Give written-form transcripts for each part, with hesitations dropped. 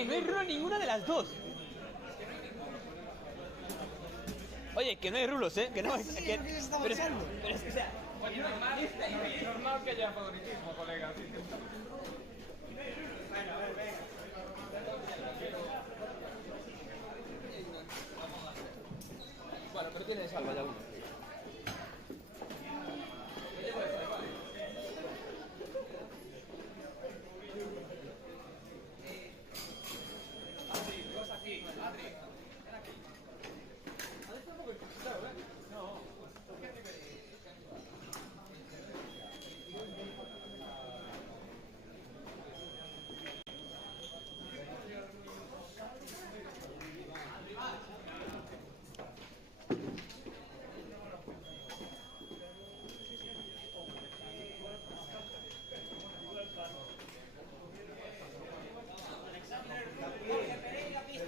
que no hay rulo ninguna de las dos. Oye, que no hay rulos, que no hay... Sí, que, es lo que se está pero, pasando. pero es que, o sea... Oye, normal que haya favoritismo, colega. Así que está. Bueno, pero tiene salva ya uno.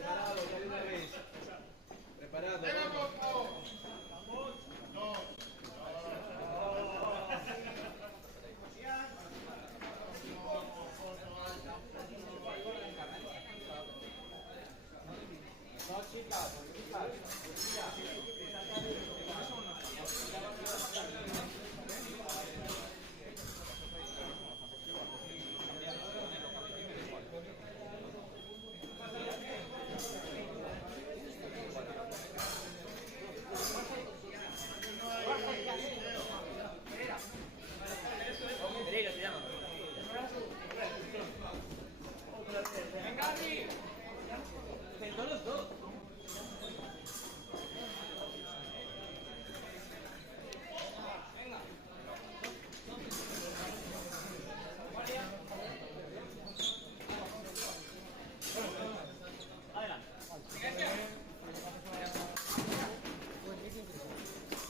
Preparado, ya de una vez. Preparado. No, chicas, Pereira te llama. ¡Venga, Adri! Sentó los dos.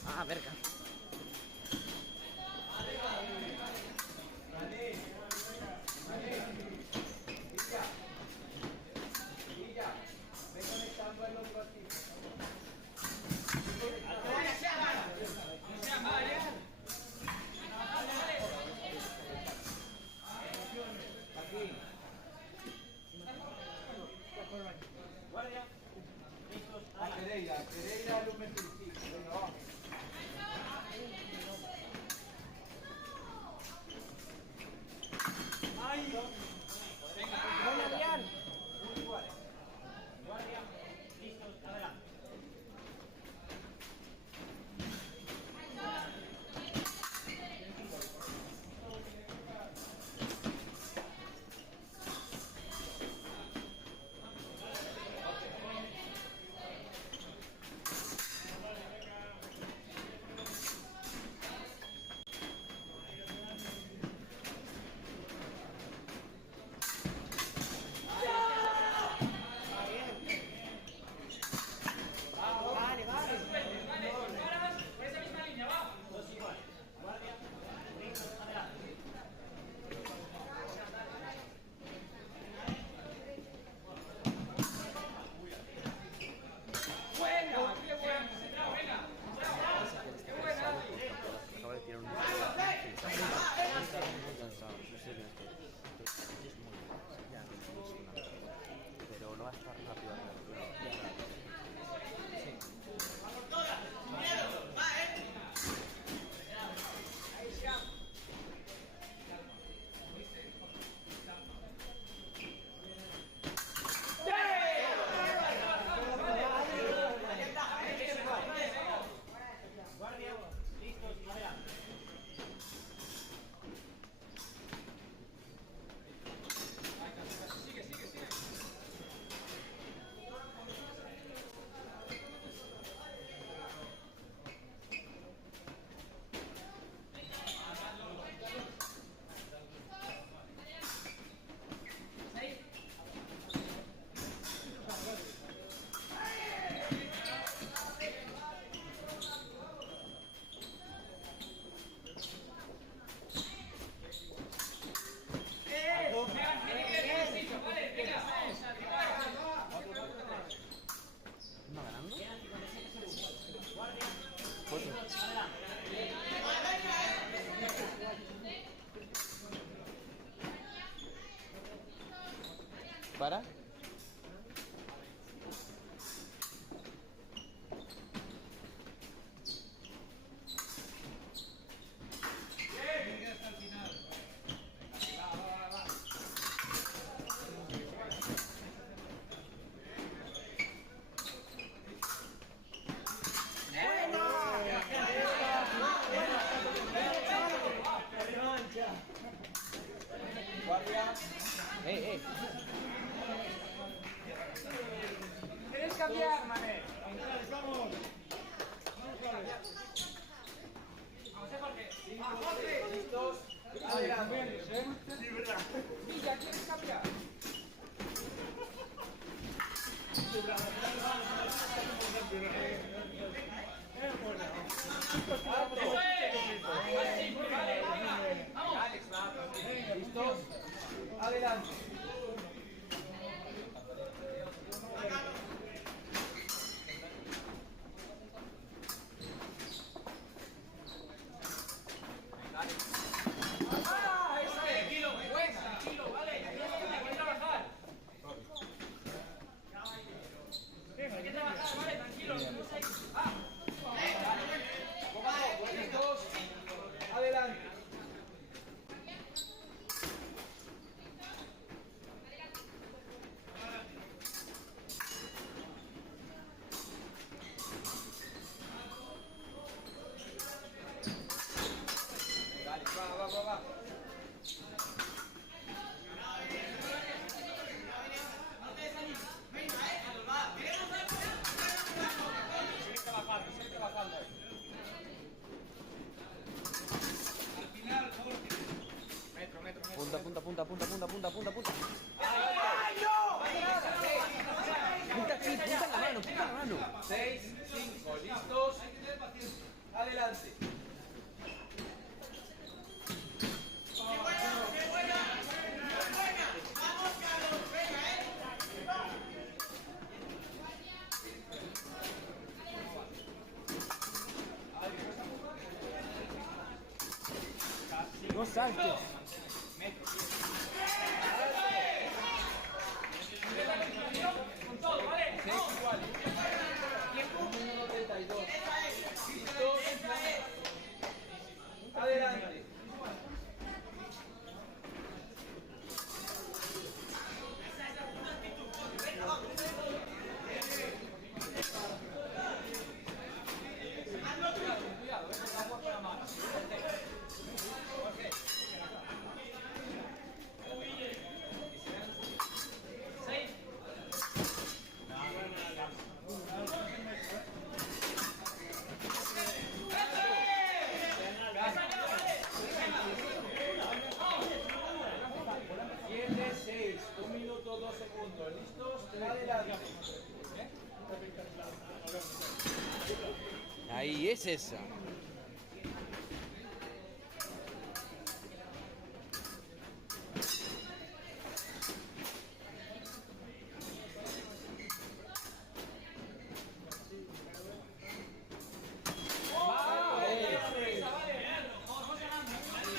Ah, verga. ve conectando el otro aquí. Aquí. Guardia. A Pereira, Lumen Principio. Venga, vamos. ¡Ay! ¡Hola, Adrián! Guardia. Listos, adelante. Vale, vale. Paras por esa misma línea, va. Dos iguales. Guardia. Listos, adelante. ¡Buena! ¡Qué buena! ¡Venga! ¡Qué buena, Adri! Acaba de tirar un pero no va a estar rápido. Guardia. Listos, adelante. Sigue, sigue, sigue. ¿No ganando? ¿Para? ¿Quieres cambiar, Mané? Vamos. Vamos a Jorge. Listos. Adelante. Villa, ¿quieres cambiar? Listos. Adelante. ¡Ah! ¡Esa es! Buena, tranquilo, vale. Hay que trabajar. Hay que trabajar, vale, tranquilo. ¡Ah! Listos. Adelante. Dale, va. Sigue trabajando. Al final, Jorge. Metro. Punta. Punta en la mano. 6, 5, listos. Adelante. No saltes. Con todo, ¿vale? 6 iguales. 1:32. Listos. Adelante. Siete, 6, 1 minuto 2 segundos. ¿Listos? Adelante. Ahí es esa.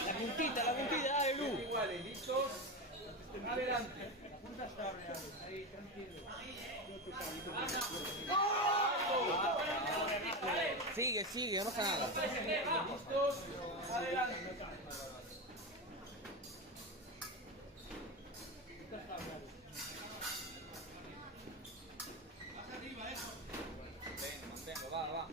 La puntita, dale, Lu. Iguales, ¿listos? Adelante. Sigue, no pasa nada. ¿Listos? Adelante. Mantengo, va.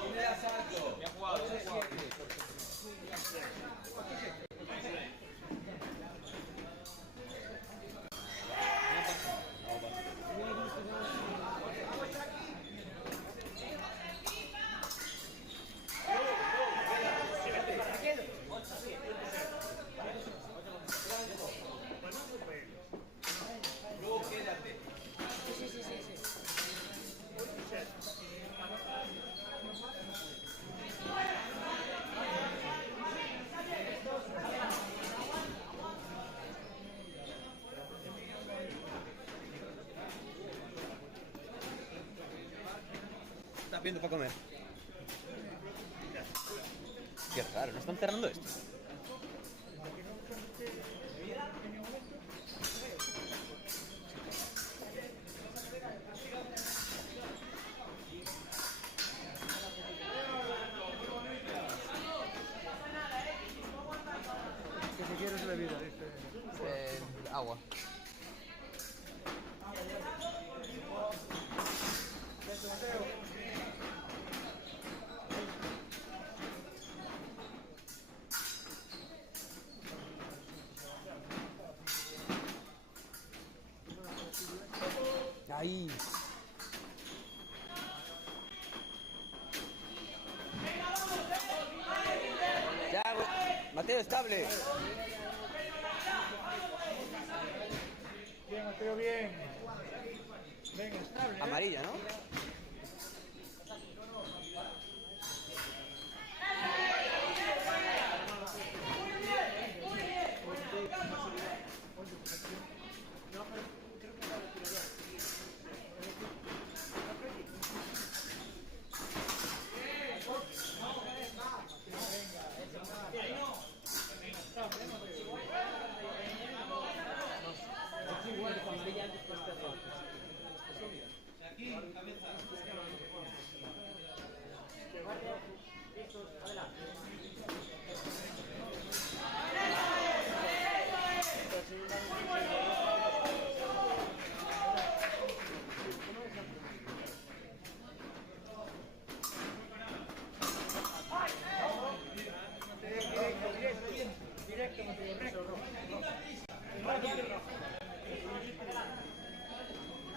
Primer asalto. Bien jugado, bien jugado. 7. Luego quédate. Estás viendo para comer. Qué raro, ¿no están cerrando esto? Ahí. Ya, Mateo, estable. Bien, Mateo, bien. Venga, estable. Amarilla, ¿no?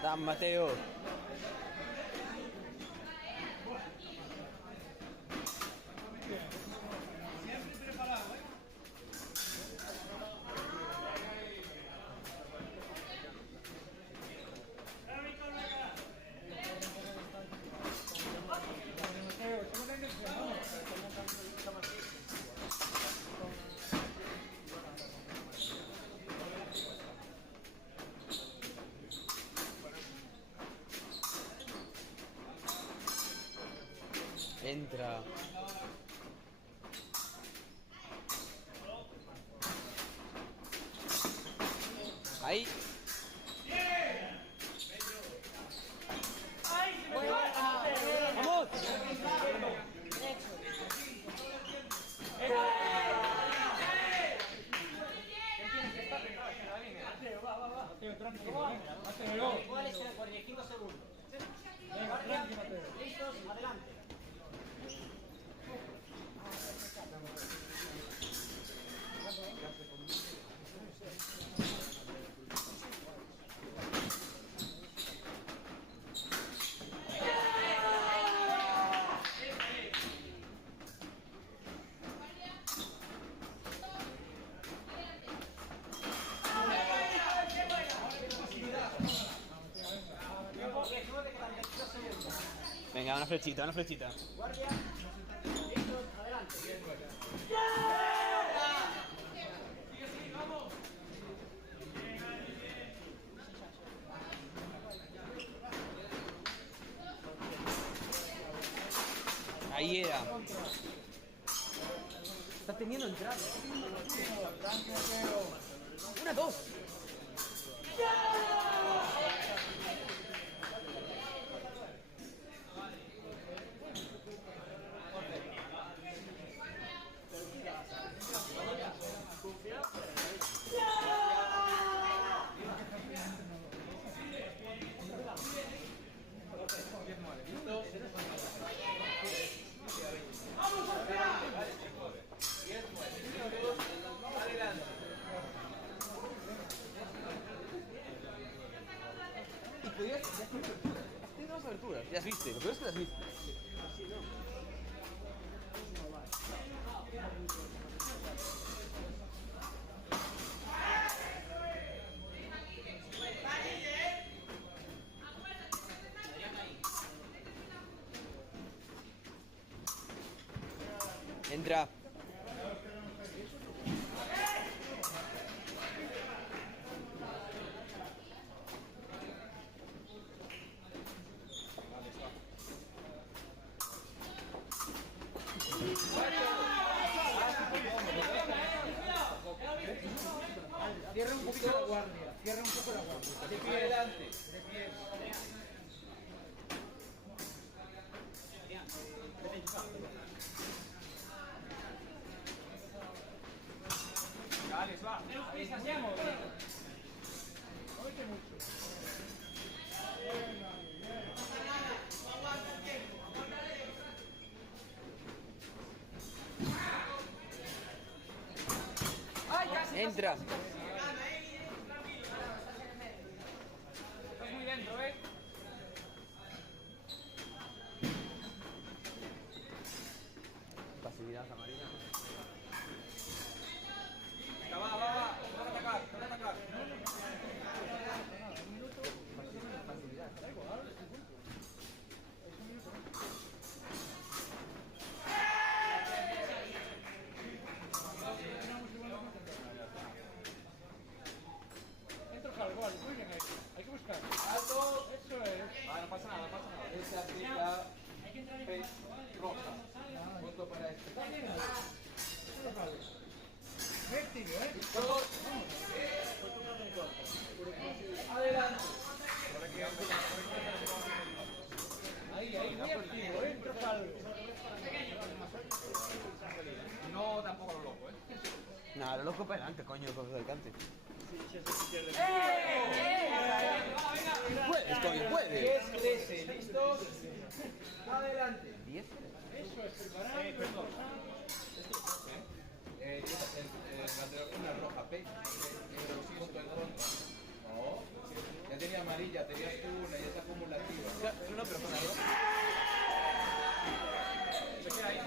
Dan Mateo. Entra. Ahí. ¡Vamos! Iguales quedan 45 segundos. Guardia, listos, adelante. Venga, una flechita, una flechita. Guardia, listos, adelante. Ahí era. Está teniendo entrada. Una, dos. Y podías... Tienes dos aberturas. Ya has viste, lo peor es que las viste. Entra. Cierra un poquito la guardia. Cierra un poco la guardia. De pie adelante. De pie. Dale, suave. Andiamo. Muovete mucho. Entra. Estás muy dentro, ¿eh? Pasividad amarilla. Venga, va. Toca atacar, toca atacar. Entro salvo, muy bien ahí. Hay que buscar. ¡Alto! Eso es. Ah, no pasa nada, no pasa nada. Esa aplica pez roja. Punto para este. Vértigo, ¿eh? Todos. Adelante. Ahí, muy activo, entro salvo. No, tampoco lo loco, ¿eh? Nada, lo loco para adelante, coño, con el alcance. Puedes, coño, puedes. 10, 13, ¿listos? Adelante. 10. Eso es, preparado. Perdón. La anterior fue una roja, P. Punto en contra. No. Ya tenía amarilla, tenías tú una y es acumulativa. No, pero con la roja. Se queda ahí.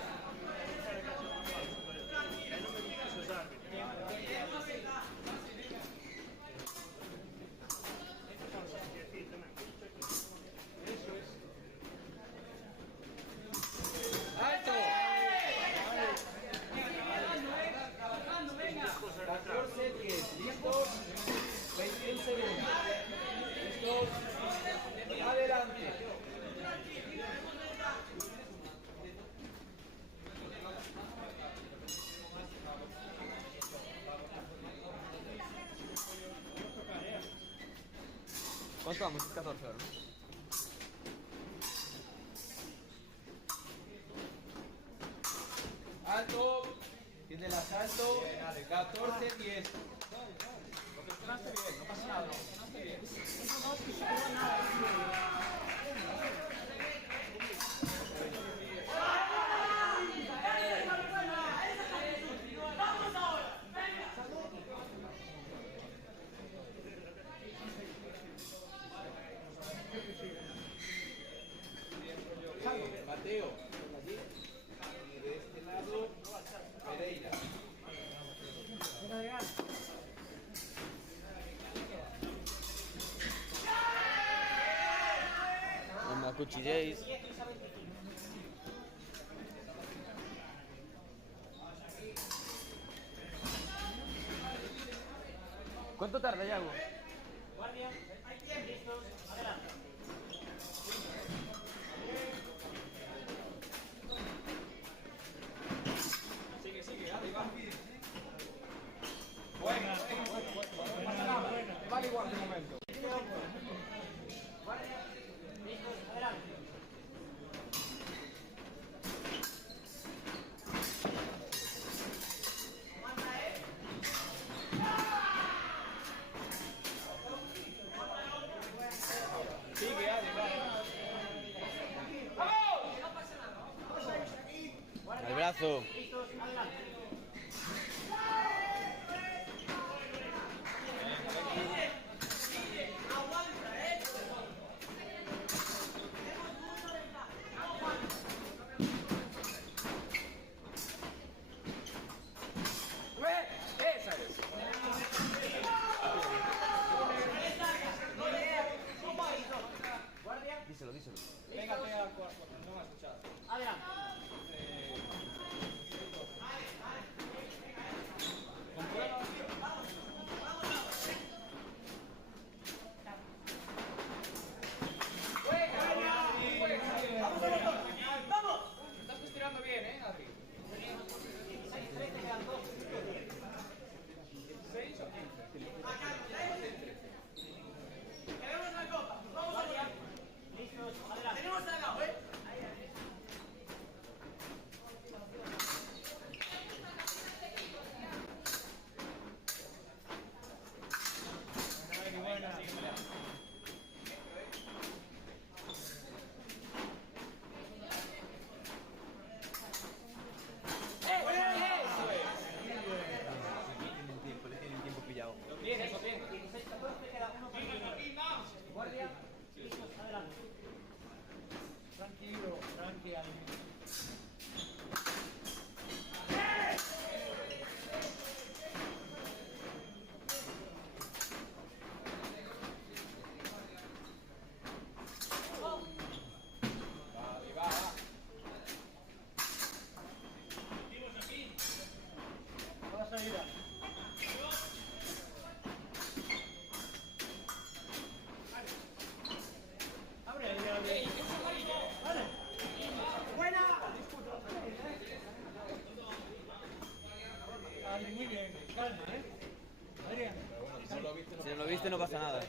¡Alto! 14, 10, ¿listos? 21 segundos. ¿Listos? Adelante. ¿Cuánto vamos? 14 horas, ¿no? Alto. Tiene el asalto. 14, 10. Lo gestionaste bien, no pasa nada. Lo gestionaste bien. Mateo. Y de este lado, Pereira. No me acuchilléis. ¿Cuánto tarda, Yago? Guardia, listos, adelante. Sigue, dale, va. Bueno, no pasa nada. Vale igual de momento. Guardia, listos, adelante. Sigue, dale, va. Al brazo. Listos, adelante. Esa es. Guardia, Díselo. Venga, pega al cuarto. No me has escuchado. adelante.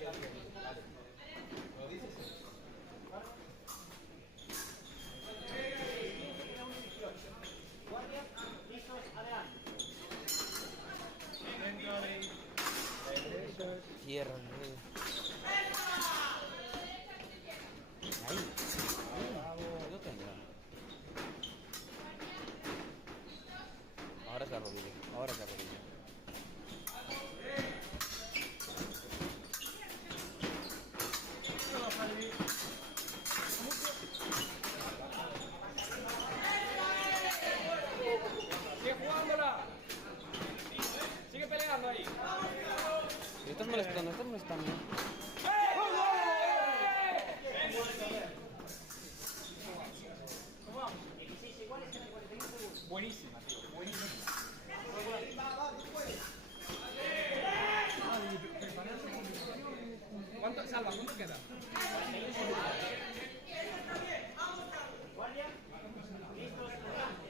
Lo dices. Guardia, listos, adelante. Cierra. Ahí. Lo tenga. Ahora es la rodilla. Ahora es la rodilla. Sigue jugándola. Sigue peleando ahí. Me estás molestando, me estás molestando. ¿Cómo vamos? 16 iguales, quedan 41 segundos. Buenísima, tío. Buenísima. ¿Cuánto, Salva, cuánto queda? 41 segundos. Guardia, listos, adelante.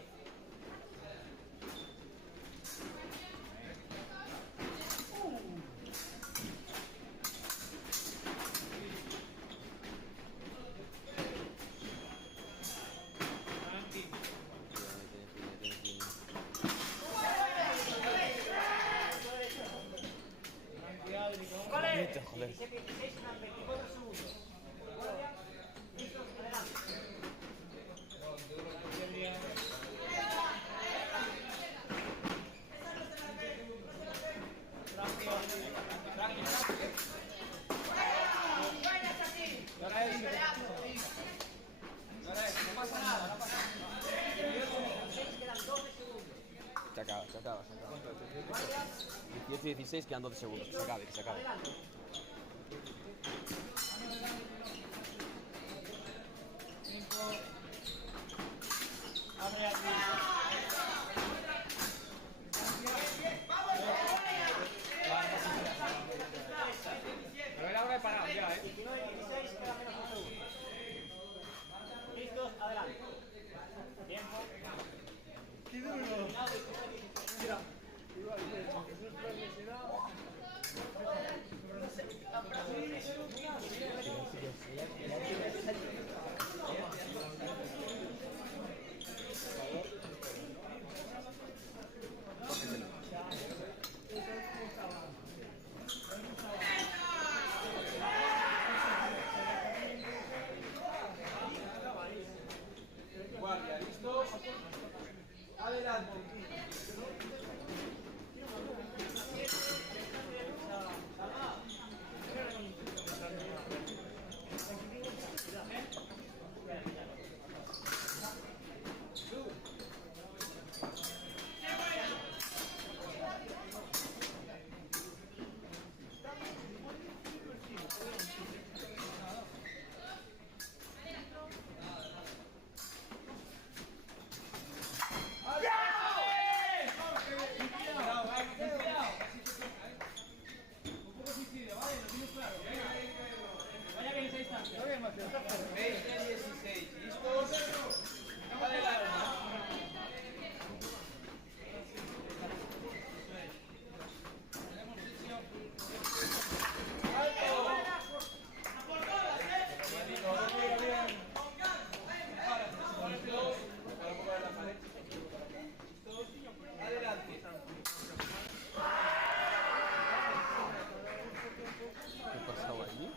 Vete, joder. 16, quedan 24 segundos. Guardia, listos, adelante. Ahora es. Ahora es. No pasa nada, no pasa nada. 16, quedan 12 segundos. Se acaba, se acaba, se acaba. 18 y 16 quedan 12 segundos. Que se acabe, que se acabe. Adelante. Pero era hora de parar ya, 19 y 16, queda menos de un segundo. Listos, adelante. Tiempo. Guardia, ¿listos? Adelante. Vaya bien, 6 tantos. 20-16, ¿listos? Adelante. Adelante. ¿Qué pasaba allí?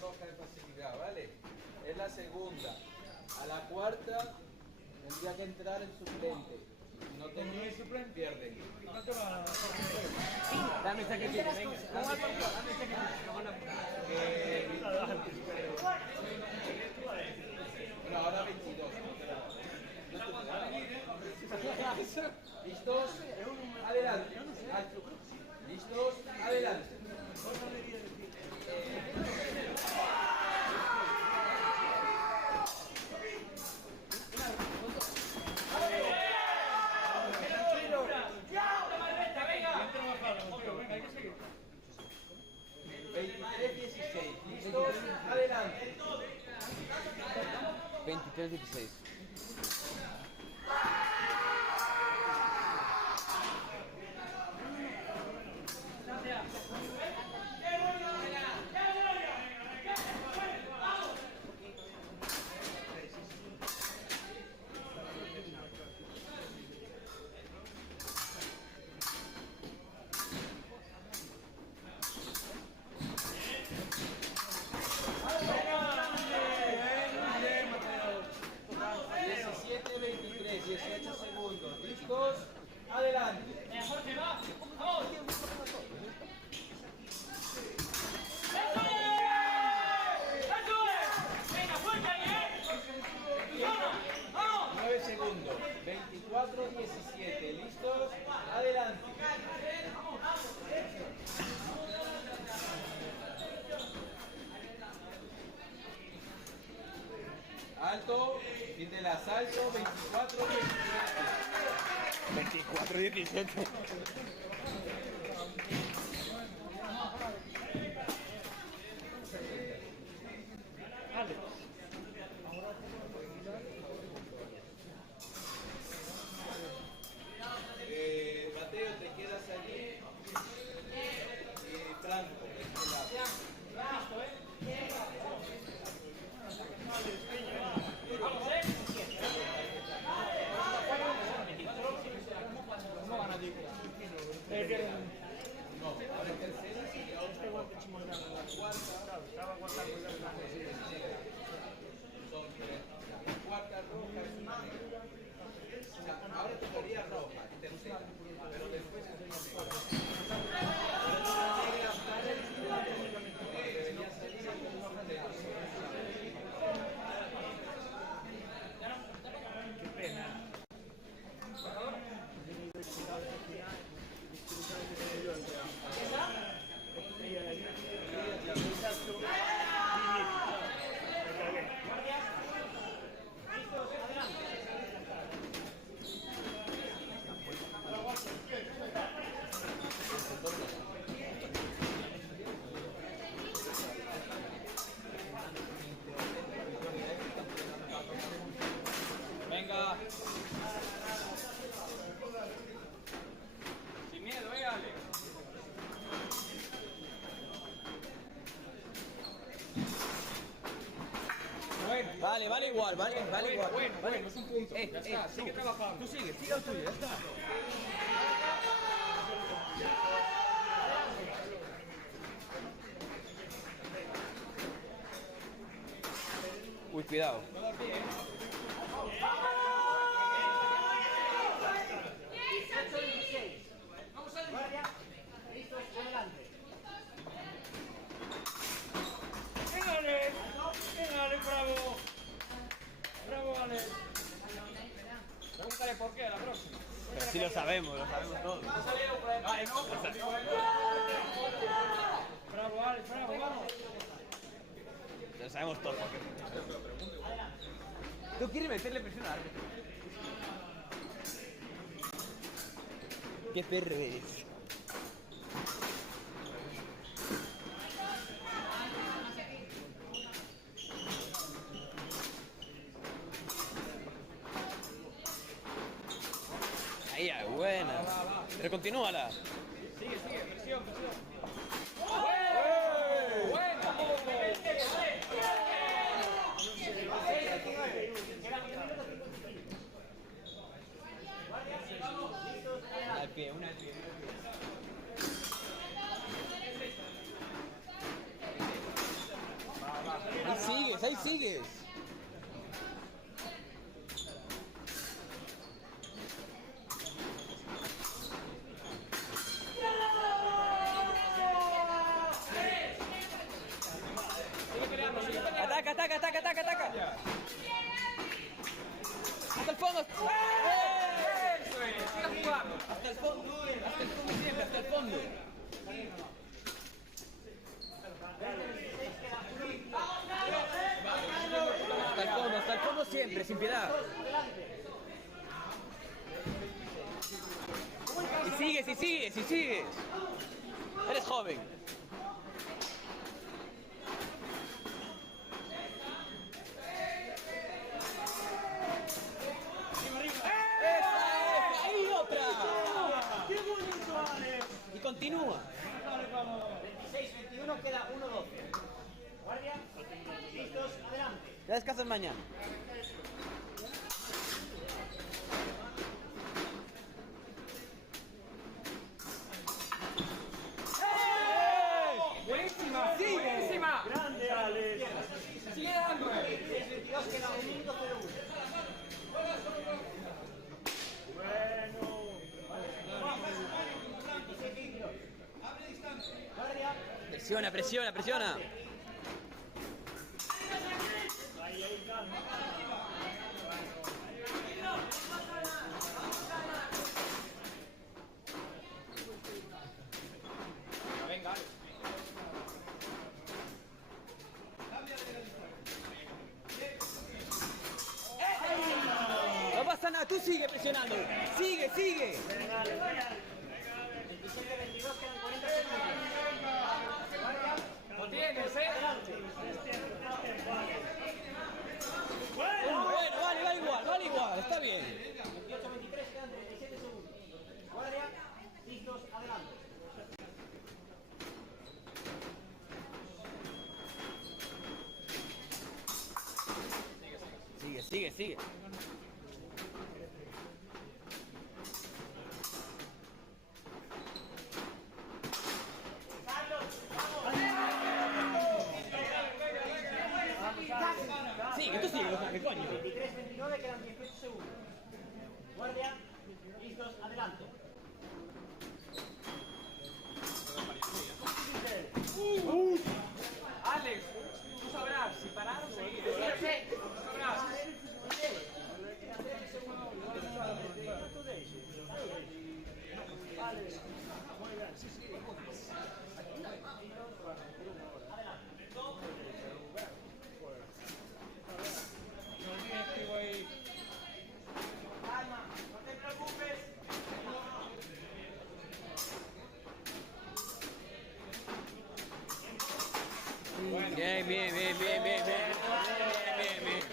roja de facilidad, ¿vale? Es la segunda. A la cuarta tendría que entrar el suplente. Si no tenía el suplente, pierden. Dame esta que tiene, venga. Bueno, ahora 22. ¿Listos? Adelante. ¿Listos? Adelante. Venga, hay que seguir. 23-16. ¿Listos? Adelante. 23-16. ¿Listos? Adelante. Jorge, va. Vamos. Venga, fuerte ahí, ¡vamos! 9 segundos. 24-17. ¿Listos? Adelante. Alto. Fin del asalto. 24-17. 24-17. Mateo, te quedas allí. Franco, este lado. Vamos, ¿Cómo van a decir? No, ahora es tercera y ahora la cuarta. Son tres. La cuarta roja es una negra. O sea, ahora tocaría roja, tercera, pero después es una negra. Qué pena. Venga. Sin miedo, Ale. Vale, vale igual, vale igual. Bueno, es un punto. Ya está, sigue trabajando. Tú sigue al tuyo, ya está. Uy, cuidado. Venga, Alex. Venga, Alex, bravo. Bravo, Alex. Pregúntale por qué a la próxima. Pero sí lo sabemos todos. Bravo, Alex, bravo, vamos. Lo sabemos todos por qué. Tú quieres meterle presión al árbitro. Qué perro eres. Ahí, buena. Pero continúala. Sigue, presión. Una al pie, una al pie. ahí sigues. Ataca, ataca, ataca, ataca, ataca. Hasta el fondo. Eso es, siga jugando. Hasta el fondo siempre, hasta el fondo. Hasta el fondo siempre, sin piedad. Y sigues, y sigues, y sigues. Eres joven. ¡Esa! ¡Ahí otra! ¡Qué bonito, Alex! Y continúa. 26-21, queda 1-12. Guardia, listos, adelante. Ya descansas mañana. Buenísima, Sigue. buenísima. ¡Grande, Alex! Sigue dándole. 26-22, queda 1 minuto 01. Bueno. 26-22. Guardia, Presiona, presiona, presiona. Ahí, calma. Venga. No pasa nada, tú sigue presionando. Sigue, sigue. 27-22, quedan 40 segundos. Guardia, Lo tienes, ¿eh? Bueno, vale igual, está bien. 28-23, quedan 37 segundos. Guardia, listos, adelante. Sigue, sigue, sigue. Sigue, tú sigue, ¿qué coño? 23-29, quedan 18 segundos. Guardia, listos, adelante. Alex, tú sabrás si parar o seguir. Tú sabrás. Calma, no te preocupes. Bien, bien, bien, bien, bien, bien. Bien, bien, bien.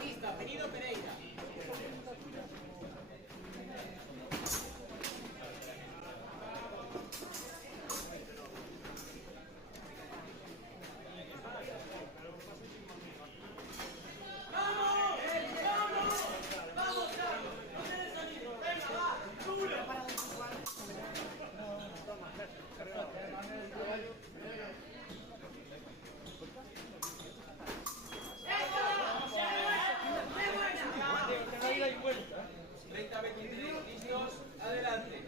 Pista, Penido Pereira. Ida y vuelta. 30-23, listos, adelante.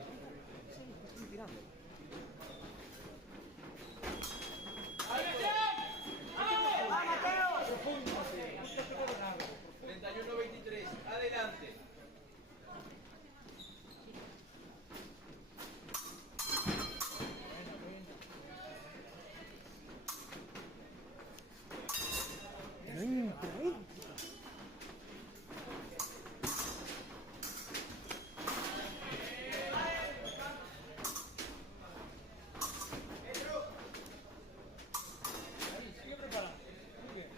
31-23, adelante. Sigue preparando. Muy bien.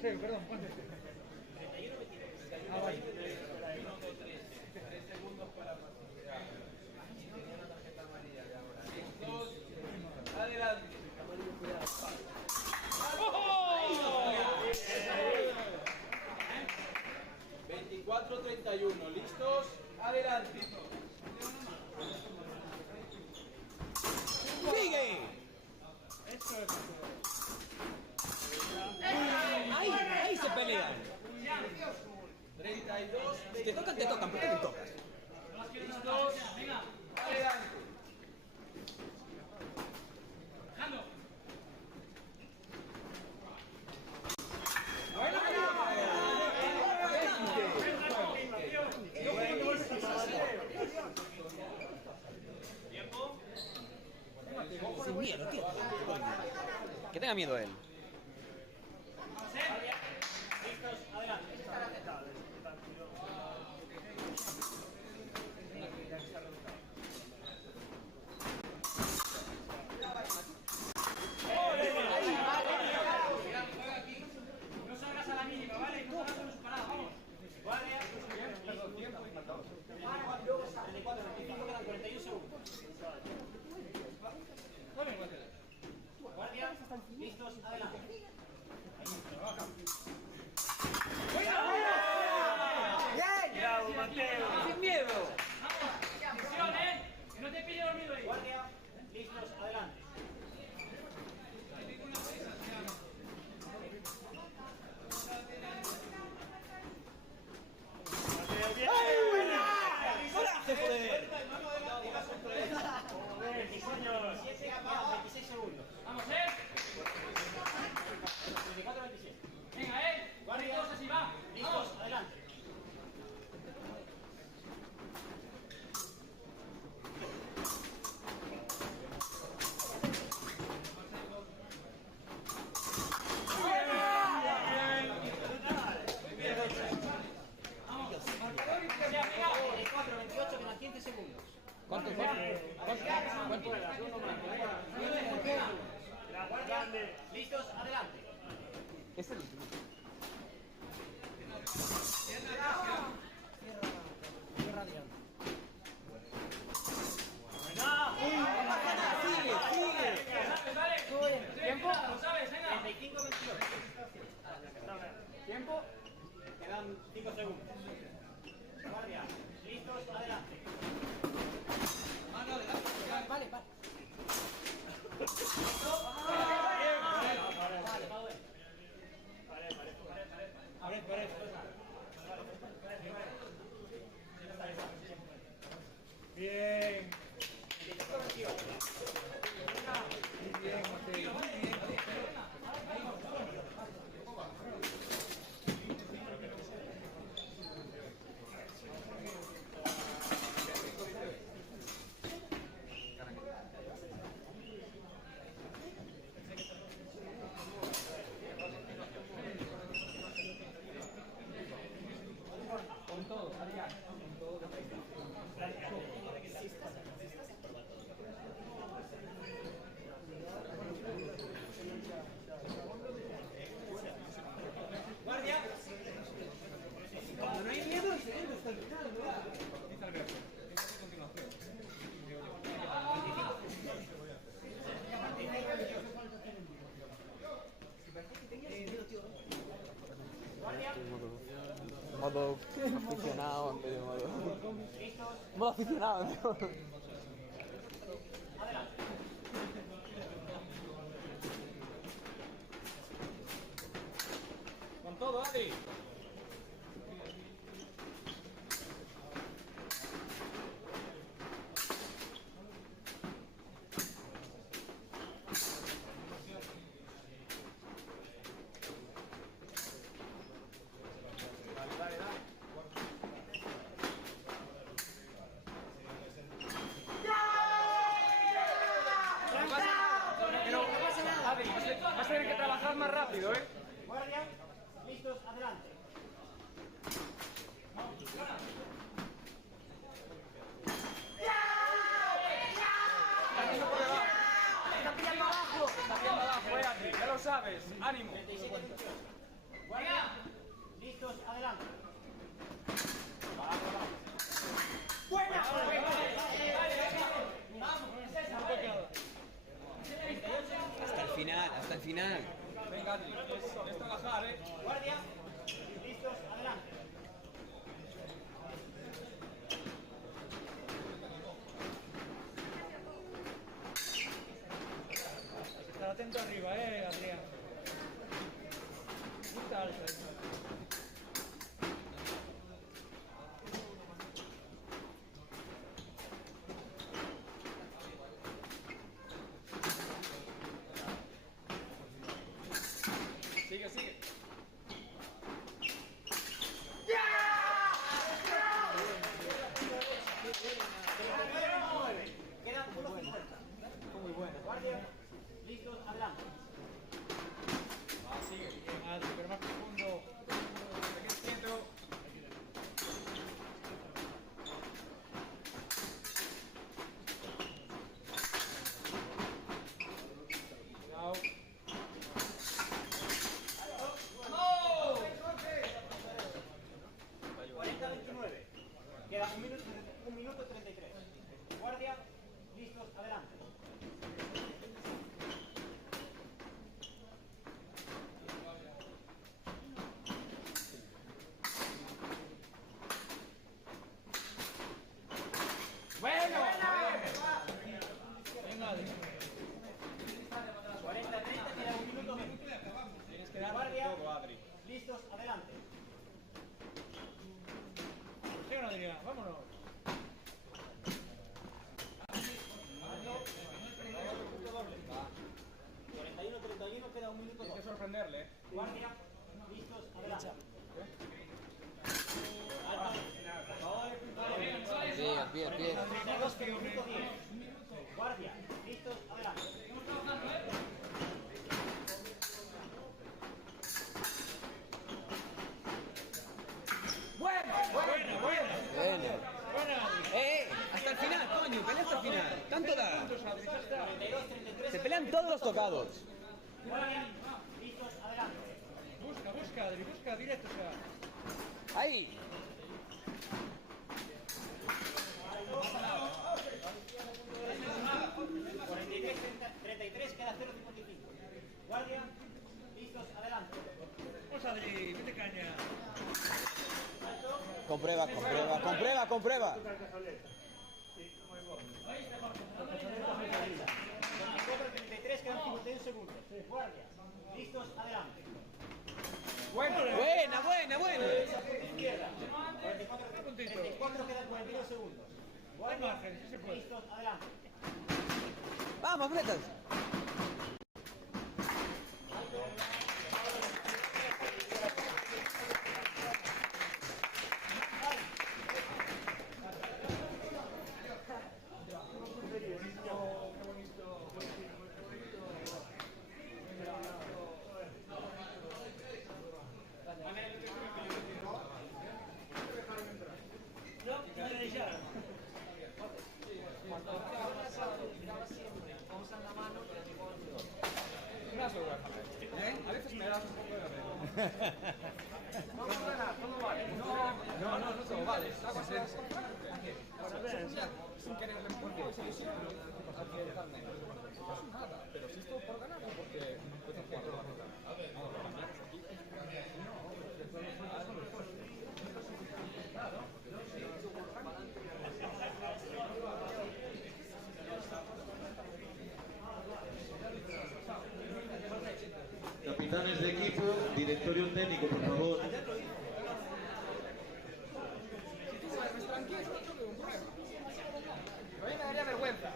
Sí, perdón, ponte. Ah, vale. 3 segundos para patrullar. Tenía una tarjeta amarilla ya ahora. Listos. Adelante. 24-31. ¿Listos? Adelante. ¡Sigue! Eso es. ¡Ahí se pelean! 32. Si te tocan, ¿por qué me tocas? ¿Listos? Adelante. Ando. Sin miedo, tío. Que tenga miedo él. Listos, adelante. No salgas a la mínima, ¿vale? No salgas con su parada, vamos. Guardia. 34, 25, quedan 41 segundos. Guardia, listos, adelante. Bravo, Mateo. ¡Sin miedo! Atención, que no te pille dormido ahí. Guardia, listos, adelante. Mateo, bien. ¡Coraje, joder! Joder, señor. 26 segundos. Vamos, 24, 26. Venga, Guardia. Todos así, va. Listos, adelante. Ya, venga. 24, 28, quedan 15 segundos. ¿Cuánto? Grande. Listos, adelante. Es el último. Vale. ¿Tiempo? Lo sabes, venga. 35, 28. ¿Tiempo? Quedan 5 segundos. Guardia, listos, adelante. Bien. Bien, Mateo. Guardia. Cuando no hay miedo, el segundo está gritando. Modo aficionado, en vez de modo. Modo aficionado, ¿no? Con todo, Adri. Vas a tener que trabajar más rápido, ¿eh? Guardia, listos, adelante. Está pillando abajo, ya lo sabes. Ánimo. 37, 28. Adri. Es trabajar, Guardia. Listos, adelante. Estar atento arriba, Adrián. Punta alta. Sigue, sigue. Quedan 1.50. Muy bueno. Guardia. Listos, adelante. Sigue. Adri, pero más profundo. Quieto. Cuidado. 40-29. Queda 1 minuto 33. Guardia. Listos, adelante. Bueno. Venga, Adri. 40-30, queda 1 minuto menos. Tienes que darle Guardia. todo, Adri. Listos, adelante. Venga, Adrián, vámonos. Va. 41-31, queda 1 minuto Hay que 2. sorprenderle. Guardia. Listos, adelante. Bien, bien, bien. 32, queda 1 minuto 10. Guardia. Listos, adelante. Buena. Bien. Buena, Adri. Hasta el final, coño, pelea hasta el final. Tanto da. 42-33. Se pelean todos los tocados. Guardia. Listos, adelante. Busca, Adri, busca directo, o sea. Ahí. Queda 0.55. Guardia. Listos, adelante. Vamos, Adri, mete caña. Comprueba, comprueba, comprueba, comprueba. 34-33, quedan 51 segundos. Guardia. Listos, adelante. Buena, buena. Izquierda. 34, quedan 42 segundos. Guardia. margen, sí se puede. Listos, adelante. Vamos, Bretas. A veces me das un poco de vergüenza. Todo vale. No todo vale. ¿Sabes? Sin querer porque es ilusión, porque dejarme. No pasa nada, pero si esto por ganar o porque puedo jugar. Capitanes de equipo, directorio técnico, por favor. Si tú duermes tranquilo, no tengo un problema. A mí me daría vergüenza.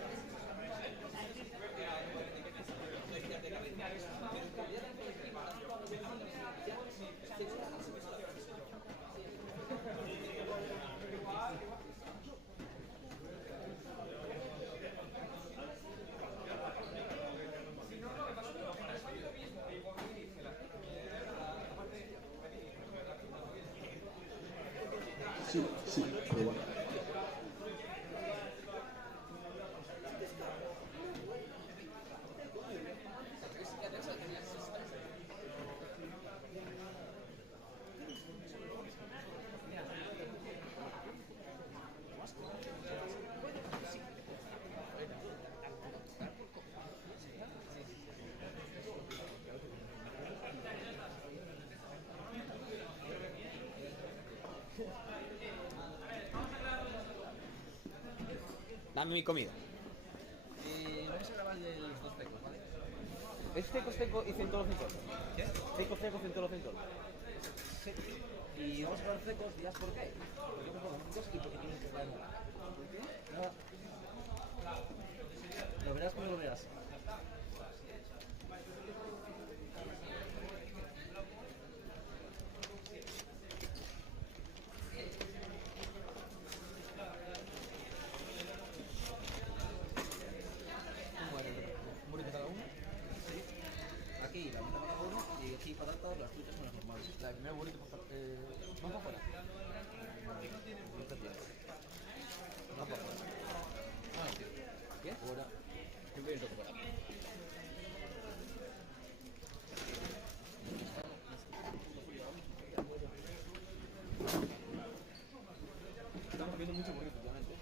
Sí, prueba. Dame mi comida. Vamos a grabar de los dos pecos, ¿vale? ¿Es seco y centolo? ¿Qué? Seco, centolo. Sí. Y vamos a grabar secos, dirás por qué. Porque yo me pongo secos y porque tienes que traer una. ¿Por qué? Nada. Lo verás cuando lo veas. Un burrito cada uno. Sí. Aquí la mitad para cada uno y aquí patatas, las tuyas son las normales. La primera burrito para ¿no para afuera? No para afuera. Ah, no, tío. ¿Qué? Ahora. ¿Qué voy a ir para afuera? Estamos viendo mucho burrito últimamente.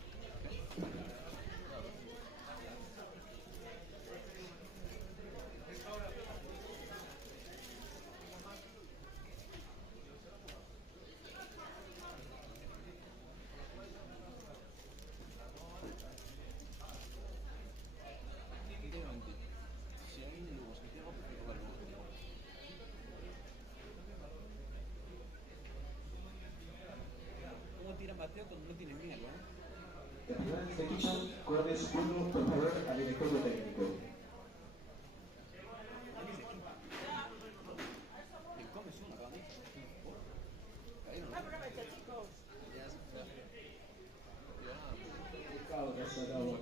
Sinceramente, si alguien de Lugo se me ciega, prefiero jugar Lugo contigo. ¿Cómo tiran vacío cuando no tienen miedo, eh? Capitanes de equipo, corres 1, por favor, al directorio técnico. Me comes una, cabrón. Aprovecha, chicos. Ya se fue. Cao, ya se acabó.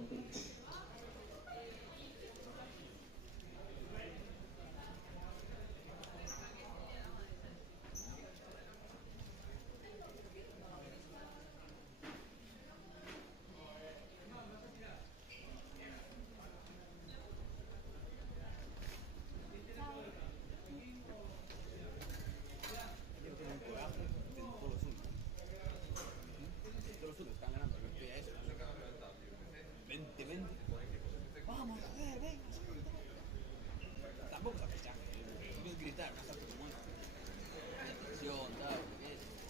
Yo tengo un coraje de todo lo suyo. Todos los suyos están ganando, no estoy a eso. 20. Vamos a ver, venga. Tampoco es a pechaje. Puedes gritar, no estás como atención, tal,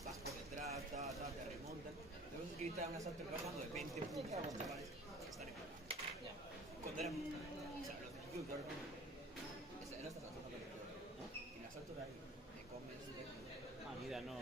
vas por detrás, te remontan. Te vas a gritar un asalto pasando de 20 puntos a los chavales que están en contra. Cuando eran, o sea, los de club, ahora no estás asaltando, ¿no? Y el asalto de ahí, te comes, Mira, no.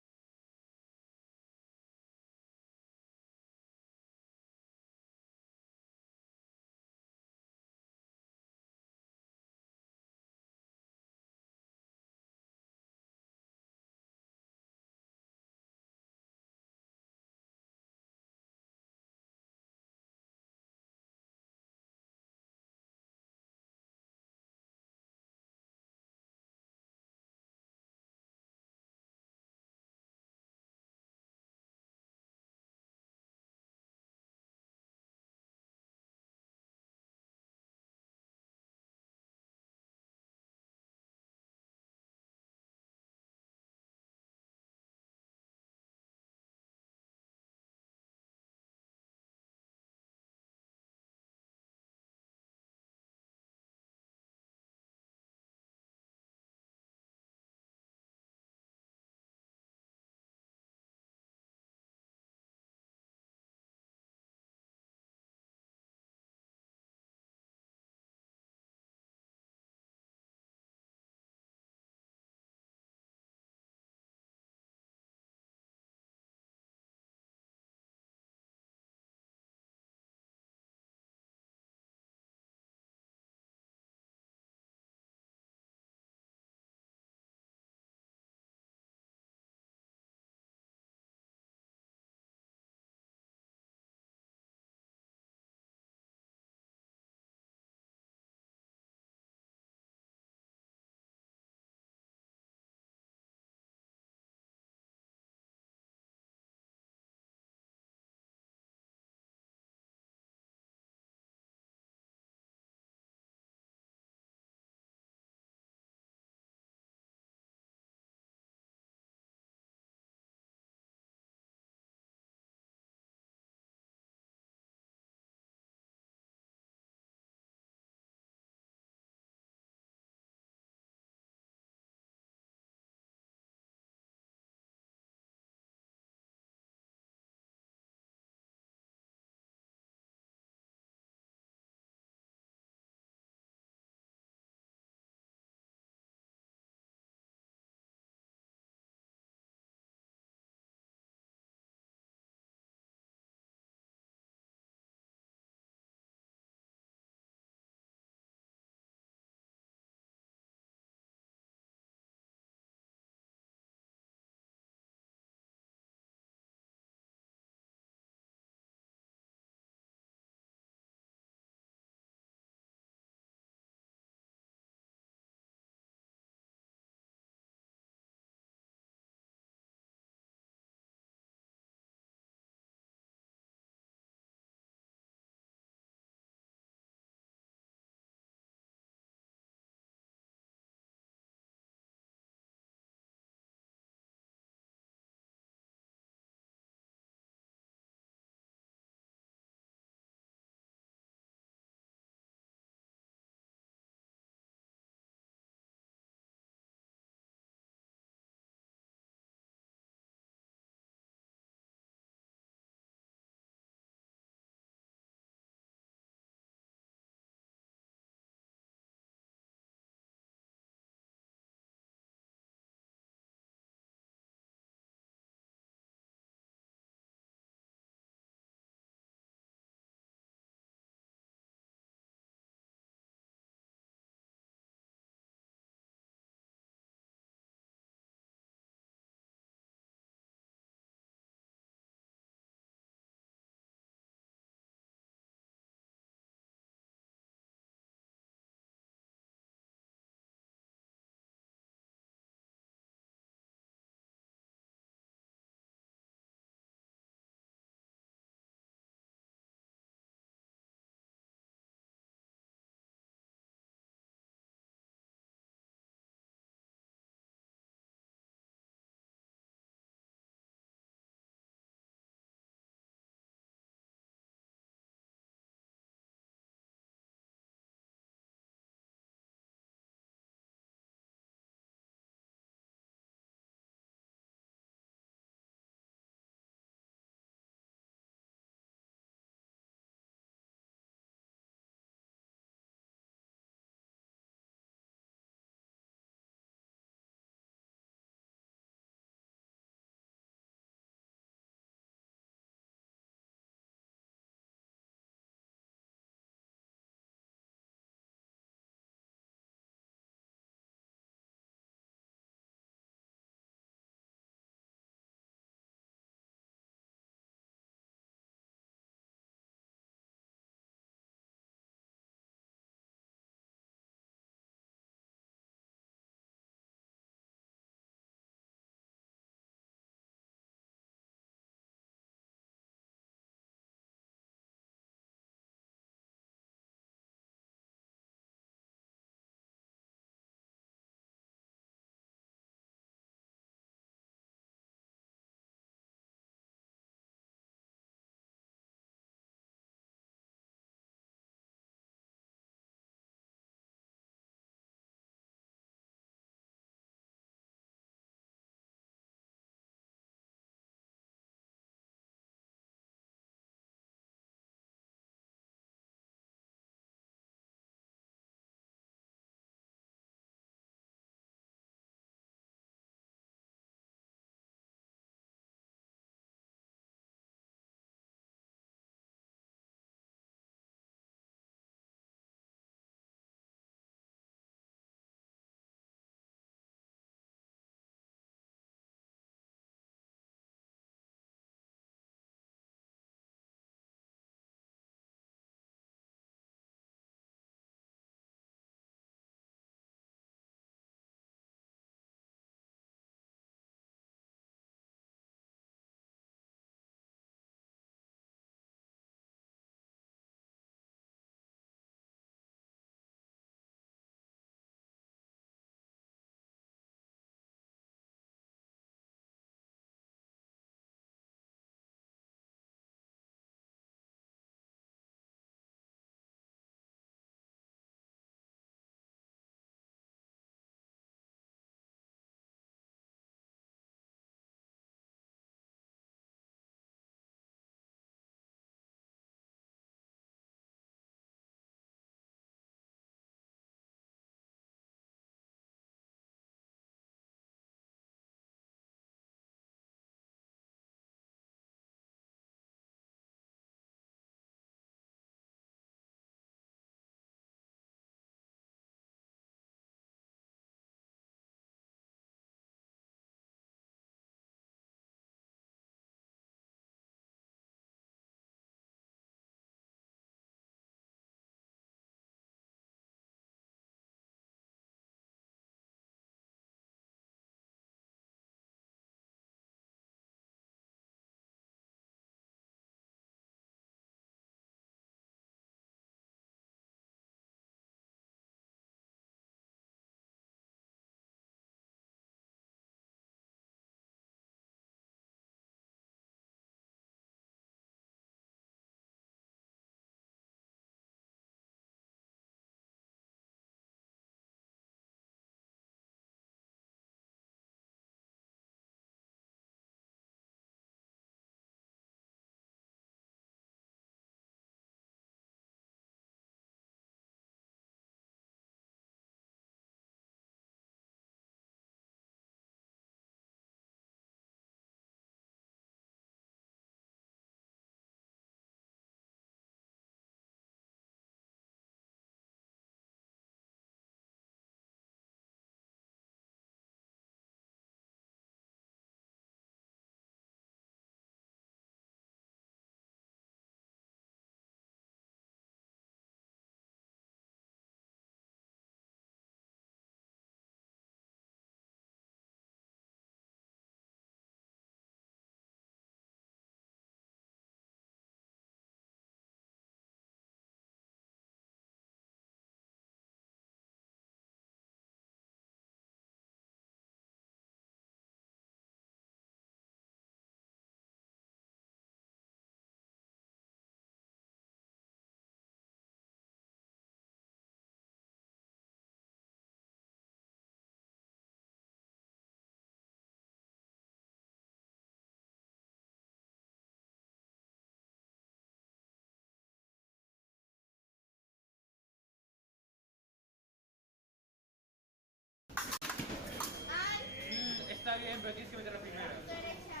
está bien, pero tienes que meter la primera. Derecha.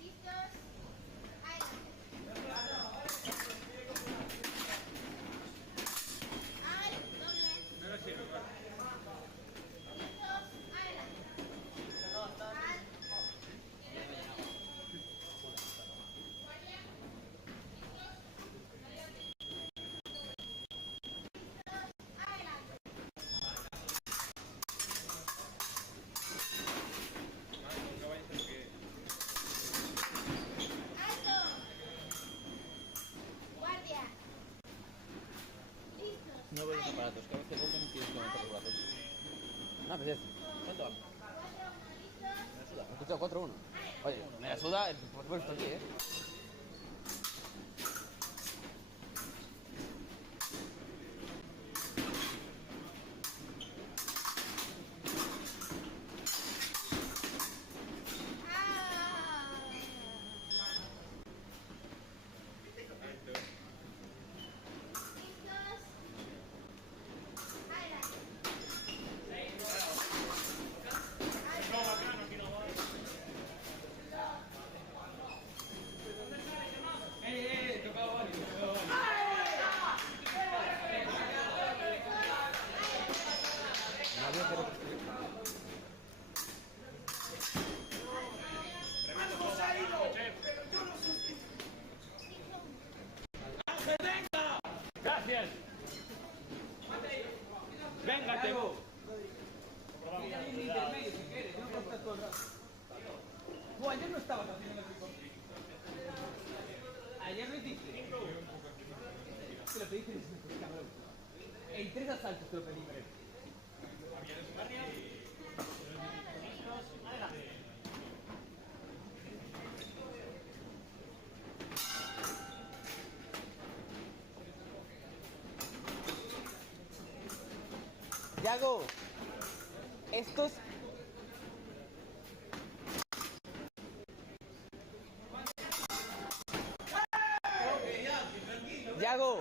¿Listos? Adelante. Al doble. No lo sirve, vale. ¿Listos? Adelante. Al. Adelante. No vayas a que... Alto. Guardia. Listos. No veo los aparatos, cada vez que vuelven tienes que levantar los brazos. No, pues es. ¿Cuánto va? 4-1. ¿Listos? Me suda. Me he escuchado 4-1. Oye, me la suda, por supuesto aquí, ¿Listos? Adelante. Tocado varios, tocado varios. No había que reconstruir. Gracias. Venga, Tebo. Intermedio, si quieres, no puedo estar todo el rato. Tú ayer no estabas haciendo el pico. Ayer lo hiciste. Te lo pediste y dices, cabrón. En 3 asaltos te lo pedí, pero... Yago, estos... Yago,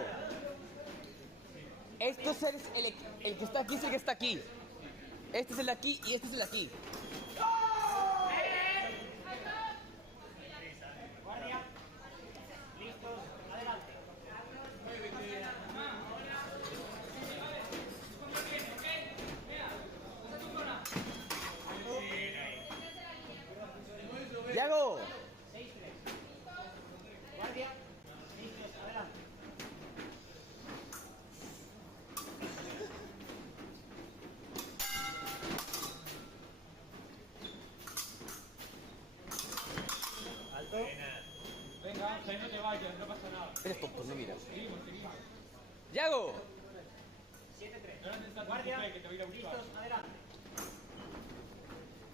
estos es el que está aquí es el que está aquí. Este es el de aquí y este es el de aquí. Guardia. Listos. Adelante. Yago, 6-3. Guardia. Listos. Adelante. Alto. Venga, Ángel, no te vayas, no pasa nada. eres tonto, no miras. Seguimos, seguimos. Yago, 7-3. No necesitas Guardia. un que te voy a ir a buscar. Listos. Adelante.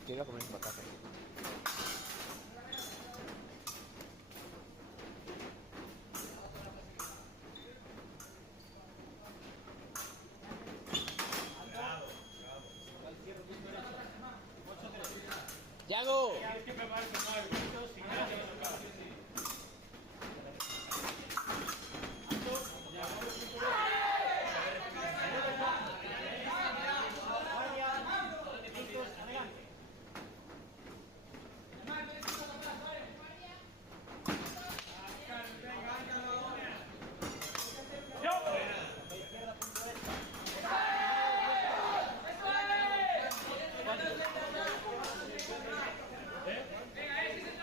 que iba a comer patatas. Yago, Tienes que prepararte mal. Si no, te vas a tocar. Guardia. Listos. Adelante. Venga, ese es el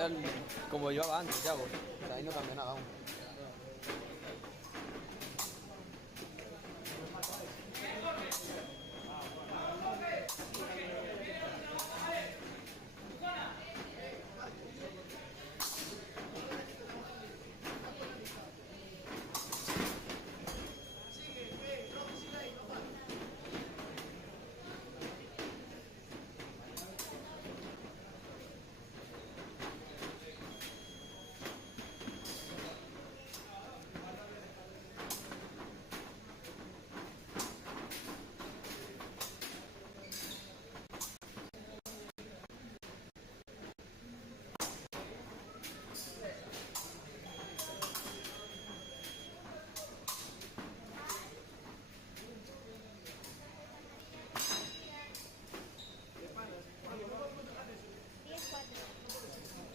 ya como llevaba antes, ya, pues. O sea, ahí no cambia nada aún.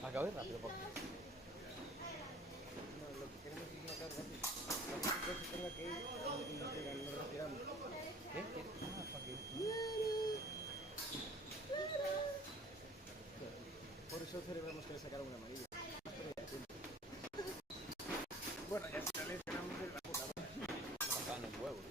Acabé rápido, por favor. Por eso celebramos que le sacaron una amarilla. Bueno, ya si la lesionamos de la puta. Sacaban los huevos.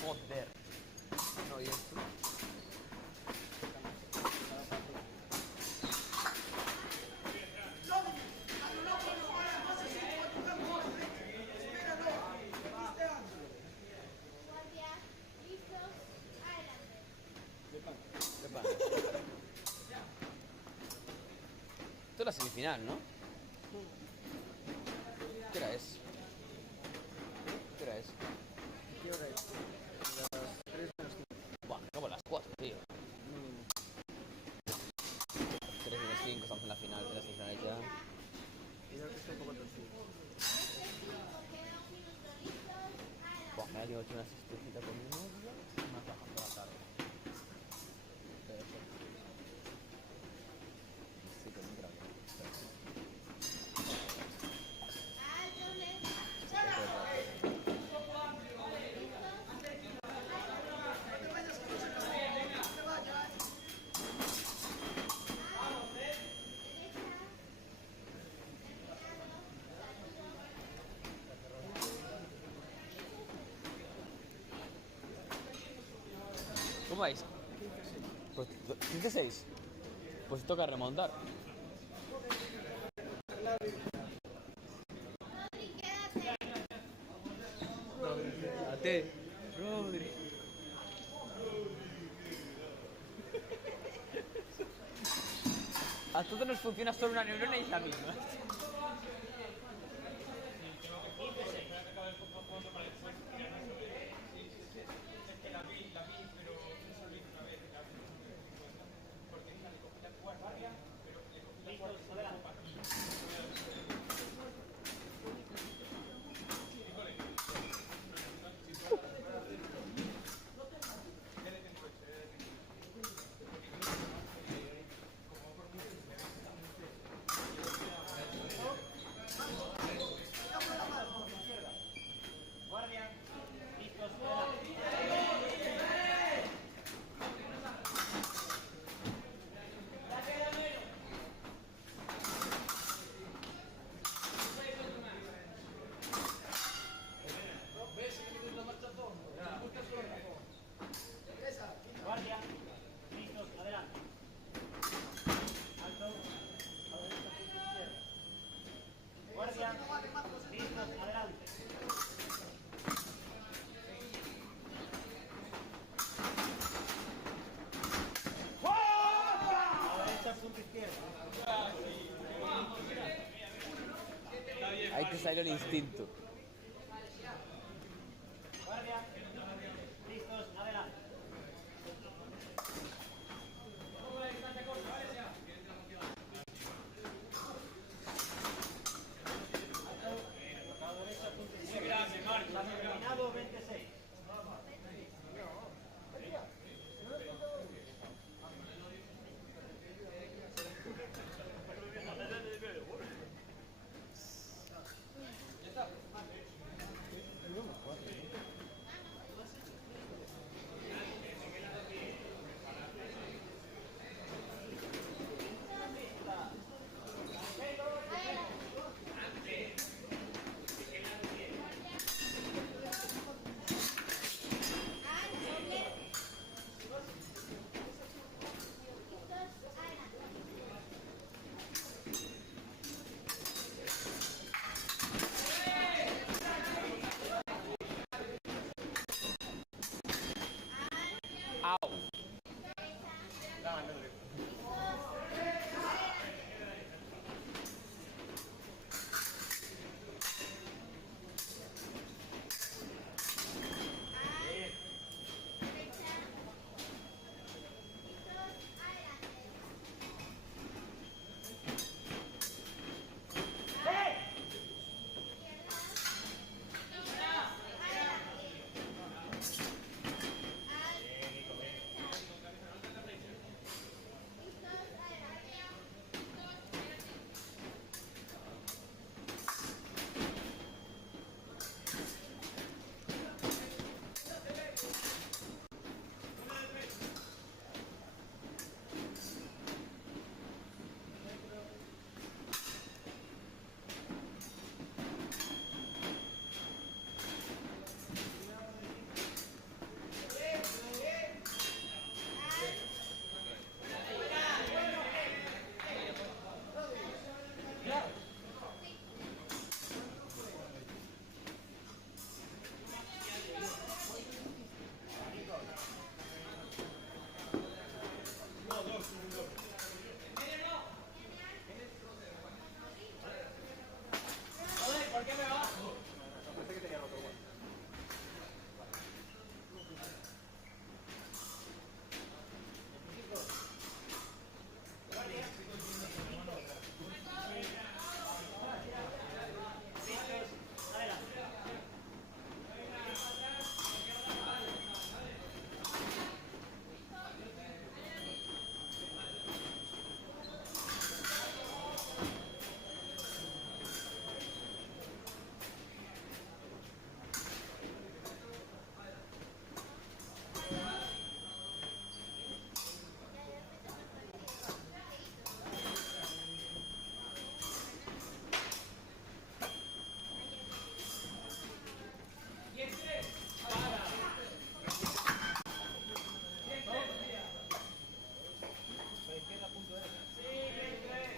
Joder. No, y esto. ¿Qué pasa? Esto es la semifinal, ¿no? ¿Qué hora es? ¿Qué hora es? ¿Qué hora es? Las 3 menos 5. Buah, como las 4, tío. 3 menos 5, estamos en la final, en las semifinales ya. Y yo que estoy un poco torcido. Buah, me ha hecho una siestecita con mi novia y me ha bajado toda la tarde. Sí, con un grave. ¿Cómo vais? Pues 15-6. Pues toca remontar. A ti, Rodri. A todos nos funciona solo una neurona y es la misma. Guardia, listos, guardia, listos, adelante. Alto. Guardia, listos, adelante. Punto izquierdo. Ahí te salió el instinto. Guardia, listos, adelante.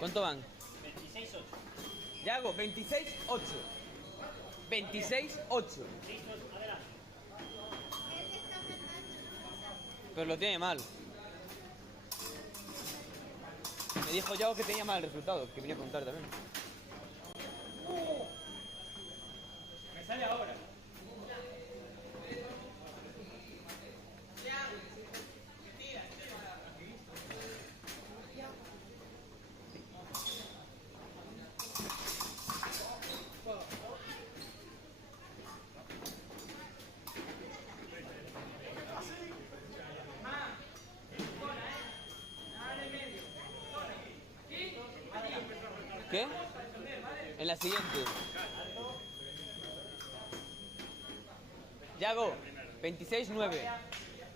¿Cuánto van? 26-8. Yago, 26-8. 26-8. Listos, adelante. Pero lo tiene mal. Me dijo Yago que tenía mal el resultado, que venía a contar también. Me sale ahora. ¿Qué? En la siguiente. Yago, 26-9.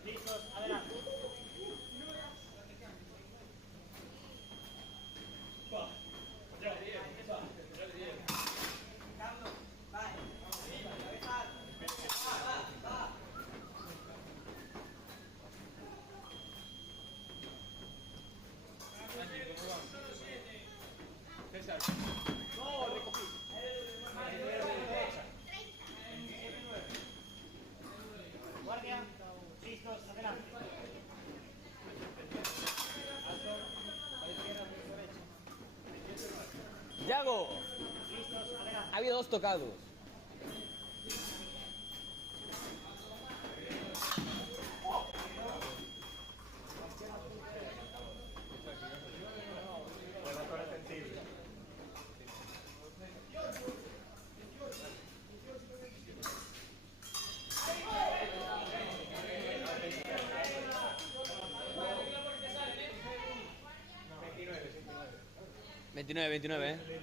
Listos, adelante. Guardia, listos, adelante. Alto, a la izquierda, a la derecha. Yago, Listos, adelante. ha habido 2 tocados. Salta 29, ¿eh? de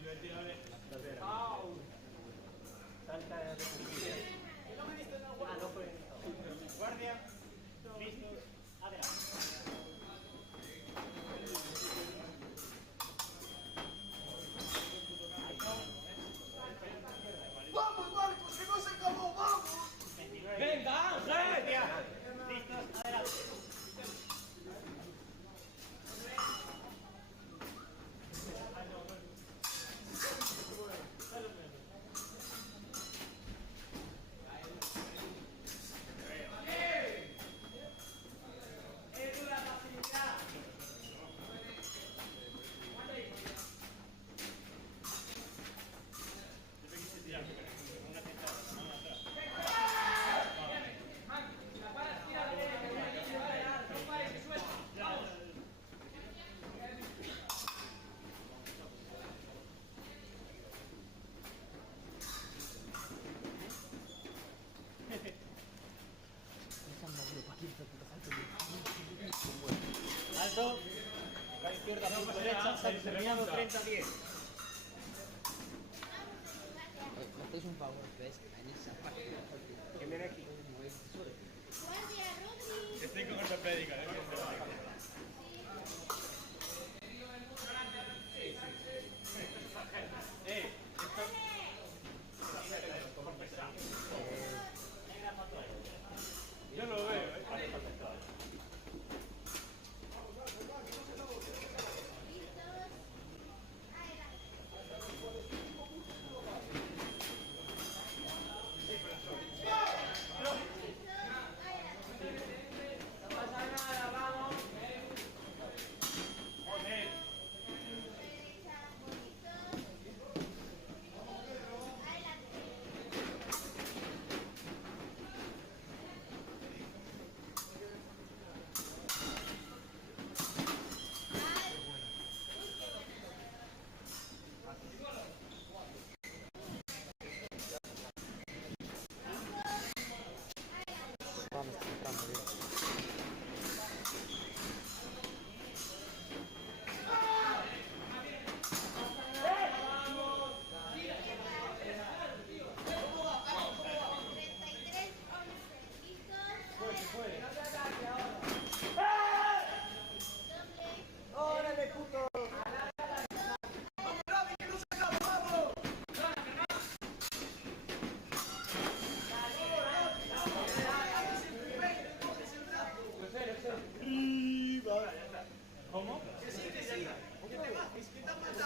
recogida. Ah, no fue. Guardia, listos, adelante. ¡Vamos, Marcos, que no se acabó! ¡Vamos! 29. ¡Venga, Ángel! Guardia, listos, adelante. Alto, a la izquierda, punto derecha, salto terminado, 30-10. Hacéis un favor, que es en esa parte. Que viene aquí. Guardia, Rodri. Estoy con ortopédica, ¿eh? Yo no lo veo, ¿eh? No pasa nada, vamos.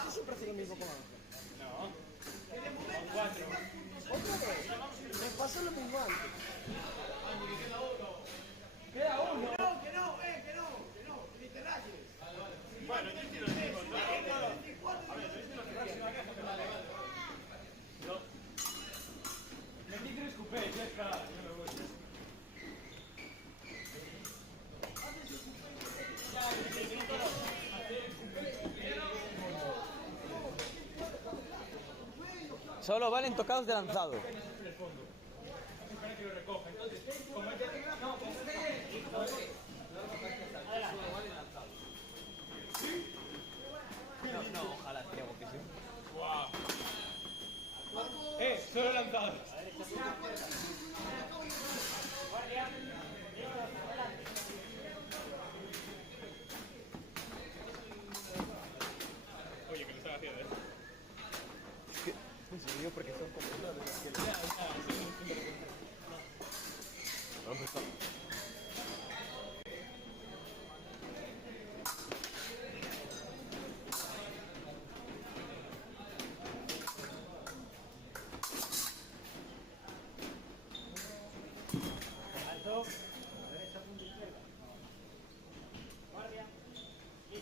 Tú siempre haces lo mismo con Ángel. No. Con 4. ¿Otra vez? Me pasó lo mismo antes. Queda uno. Que no, ni te rayes. Bueno, yo estoy los mismos, ¿no? A ver, yo estoy los mismos. No. Metí 3 cupés, ya está. Yo me voy. Solo valen tocados de lanzado. Espera que lo recoja. Entonces, como ya tengo... No, No, ojalá sea guapísimo. wow. Solo lanzados. Oye, que lo estaba haciendo, En serio, porque son como...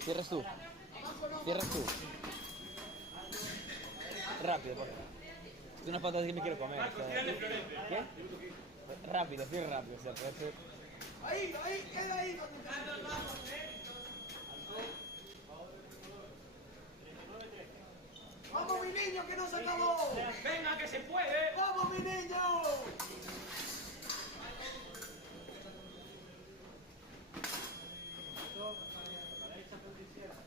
Cierras tú. Cierras tú. Rápido, por favor. Es unas patatas que me quiero comer. Marcos, tírale Florente. ¿Qué? Rápido, sí, rápido. O sea, puede ser... Ahí, queda ahí. Vamos, mi niño, que no se acabó. ¡Venga, que se puede! Vamos, mi niño.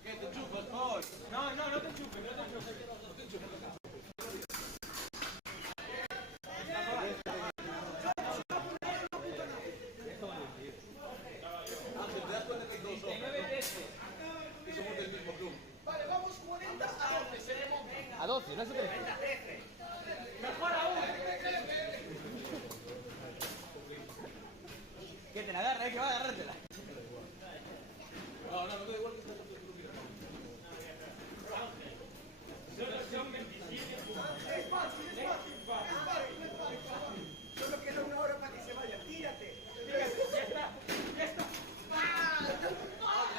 ¿Qué te enchufas, Paul? No, no te enchufes, no te enchufes. Ángel, ¿te das cuenta que hay dos hojas? Y somos del mismo club. Vale, vamos 40 a 12. Se remonta. A 12, no se puede. ¡Mejor aún! Que te la agarre, que va a agarrártela. No, me da igual que estás Solo son 27. Solo queda una hora para que se vaya. Tírate. Ya está, ya está.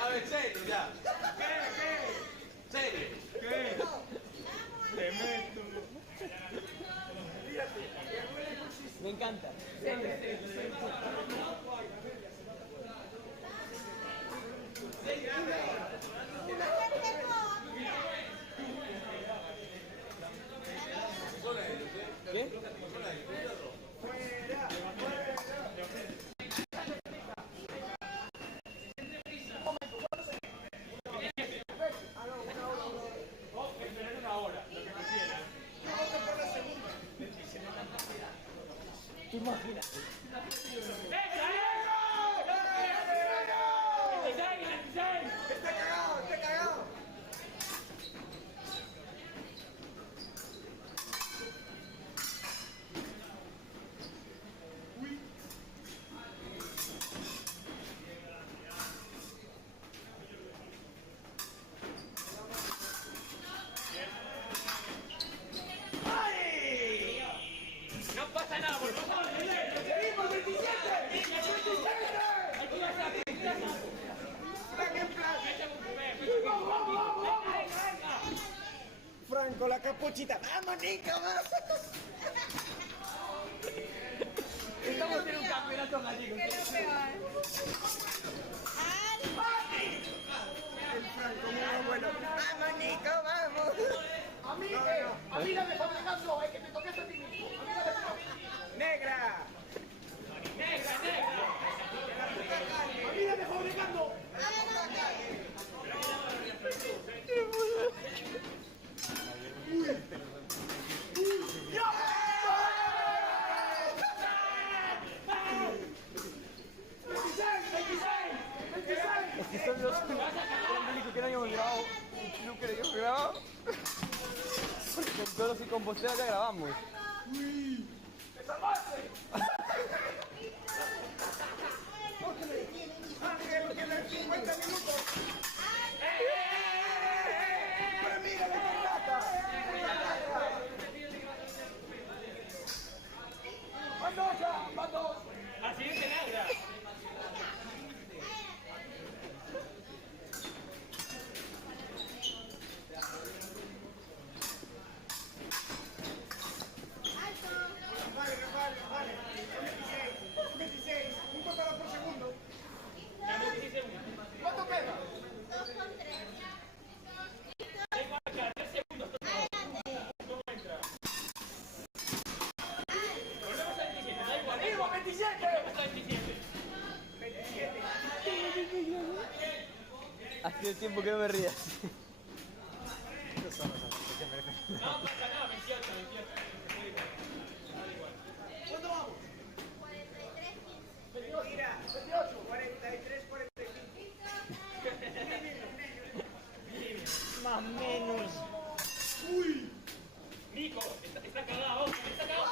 A ver, serio, ya. ¿Qué? Serio. ¿Qué? Te meto. Me encanta. ¿Qué? O esperar una hora, lo que prefieras. Imagínate. ¡Esa! 26! Está cagado, está cagado. No pasa nada, volvemos a ver. ¡Seguimos, 27! Aquí vas a ¡Frank en plan! ¡Vamos! Franco, la capuchita. ¡Vamos, Nico, vamos! Estamos en un campeonato gallego. El Franco, muy bueno. ¡Vamos, Nico, vamos! A mí la de fabricando, hay que te toques a ti mismo. A mí la de fabricando. ¡Negra! A mí la de fabricando. Es que son los únicos que no habíamos grabado. No creo que hemos grabado. Porque con todos y compostera ya grabamos. ¡Te salvaste! Ángel, quedan 50 minutos. ¡Pero mira! Tienes tiempo que no me rías. No pasa nada, 28. ¿Cuánto vamos? 43, 15. Mira, 28, 43, 45. Más menos. Nico, está cagado, está cagado.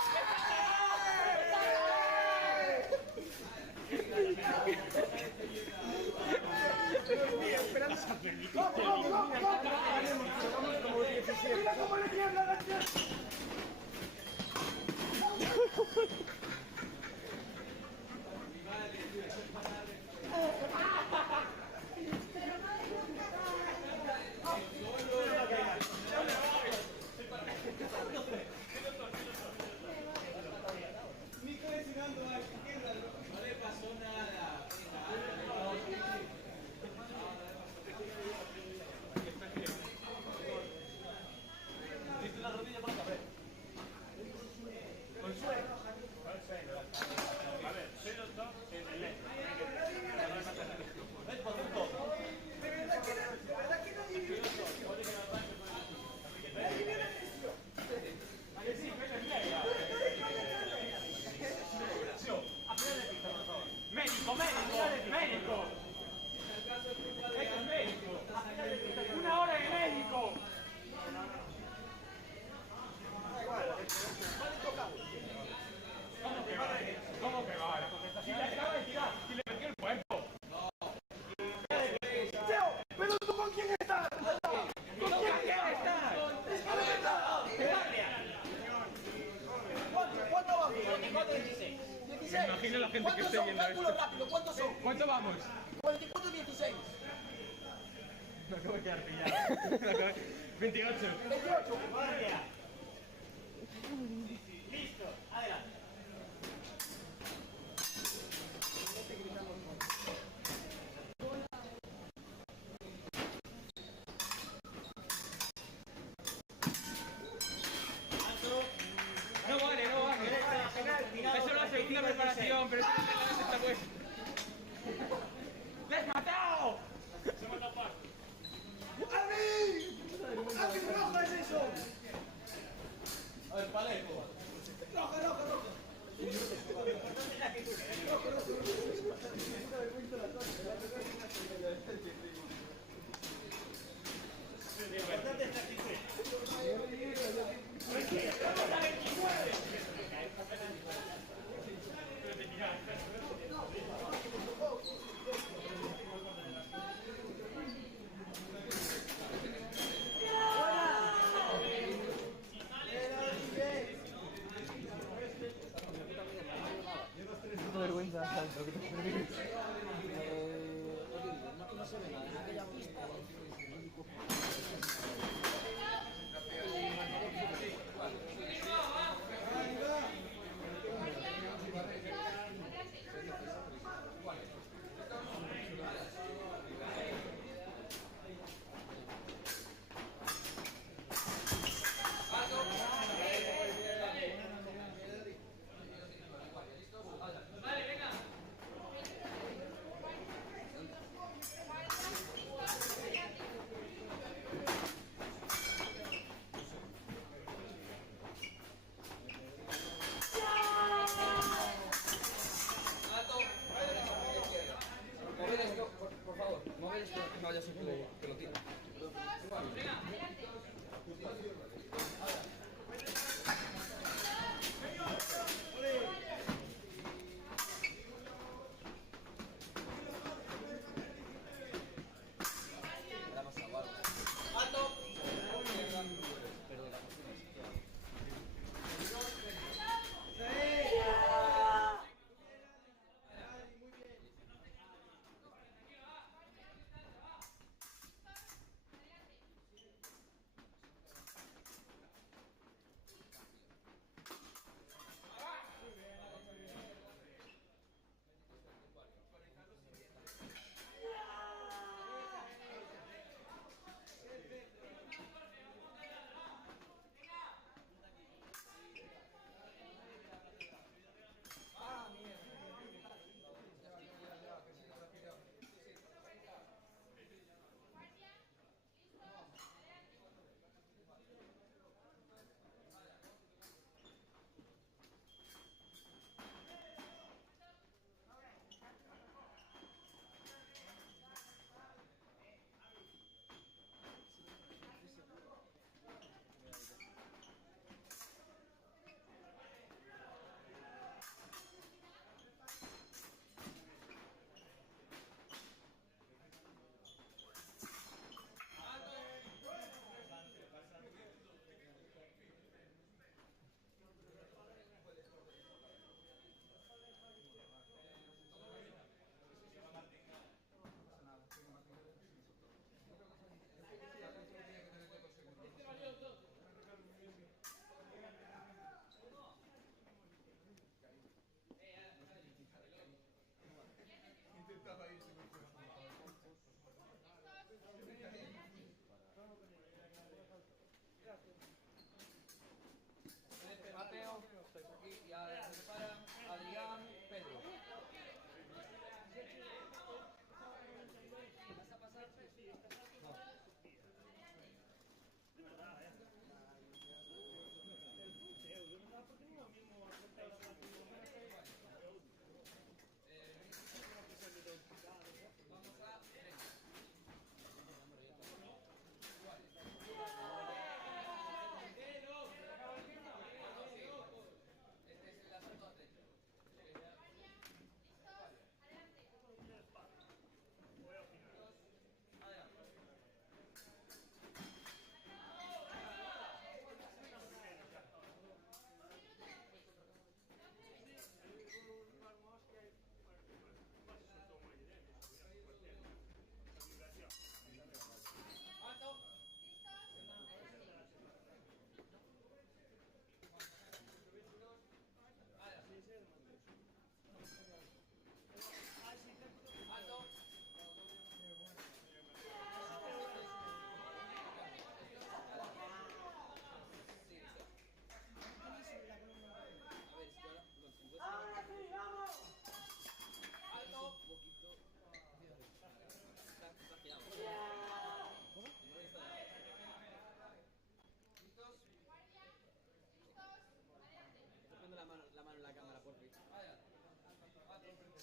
Mira cómo le tiembla la tierra. Médico. Médico. Una hora de médico. ¿Cómo que vale? Si le acaba de tirar, si le metió el cuerpo. Teo, ¿pero tú con quién estás? ¿Con quién estás? ¿Cuánto vamos? 44, 16. 16. Imagino la gente que ¿Cuántos esté son? viendo Cálculo esto. rápido, ¿cuántos son? ¿Cuánto vamos? 44, 16. Me acabo de quedar pillado. 28. 28. Guardia. Listo, adelante. No vale. Eso es la segunda preparación, pero eso no está bueno. ¡Le has matado! Se mata par. ¡Alvin! ¡Alvin, roja es eso! A ver, Palejo. ¡Roja! Qué vergüenza, salto.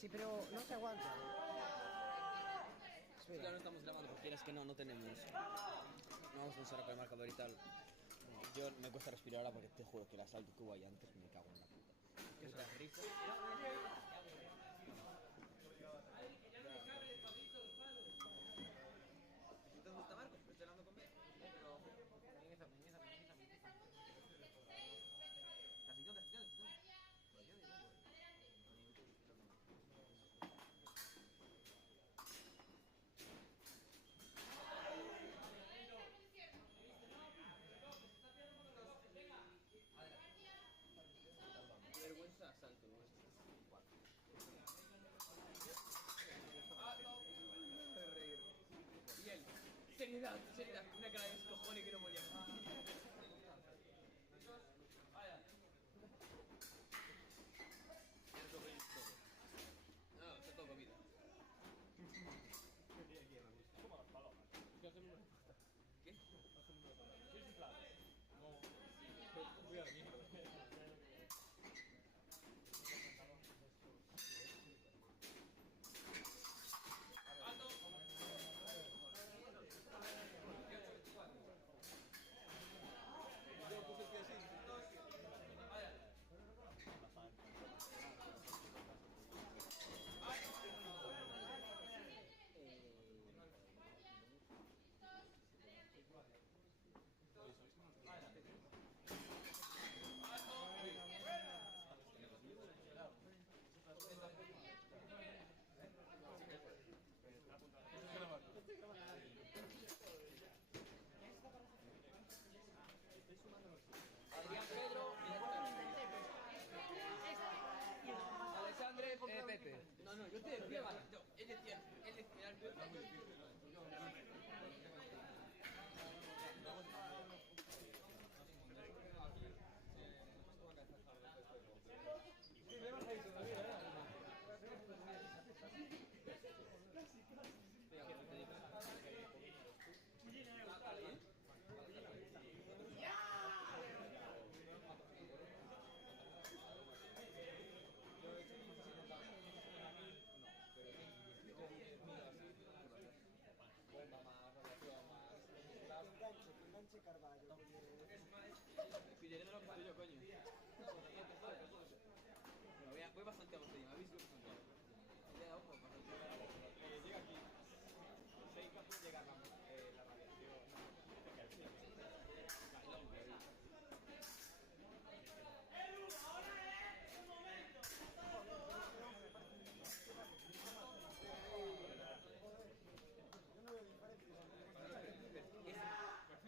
Sí, pero no se aguanta. Ya no estamos grabando porque quieras que no tenemos. No vamos a usar con el marcador y tal. Yo me cuesta respirar ahora porque te juro que el asalto que hubo ahí antes me cago en la puta. ¿Qué es la risa? ¿Entonces gusta Marcos? Estoy hablando conmigo. Pero. Transición. Pero yo digo. Vergüenza, asalto, ¿no? Bien, seriedad, una cara de descojones que no molía. No, está todo comido. ¿Qué? Adrián Pedro y Alexandre Pepe. No, yo te decía, vale. Él decía al Pepe. Enganche Carvalho. Pillaré lo que estoy yo, coño. Pero voy bastante abajo, me aviso que Santiago. Le da ojo para Llega aquí. 6 casos llega la radiación. Edu, ahora es el momento. Yo no veo diferencia.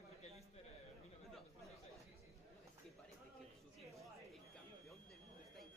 Porque Lister vino metiendo 5 6. Es que parece que el campeón del mundo está ahí.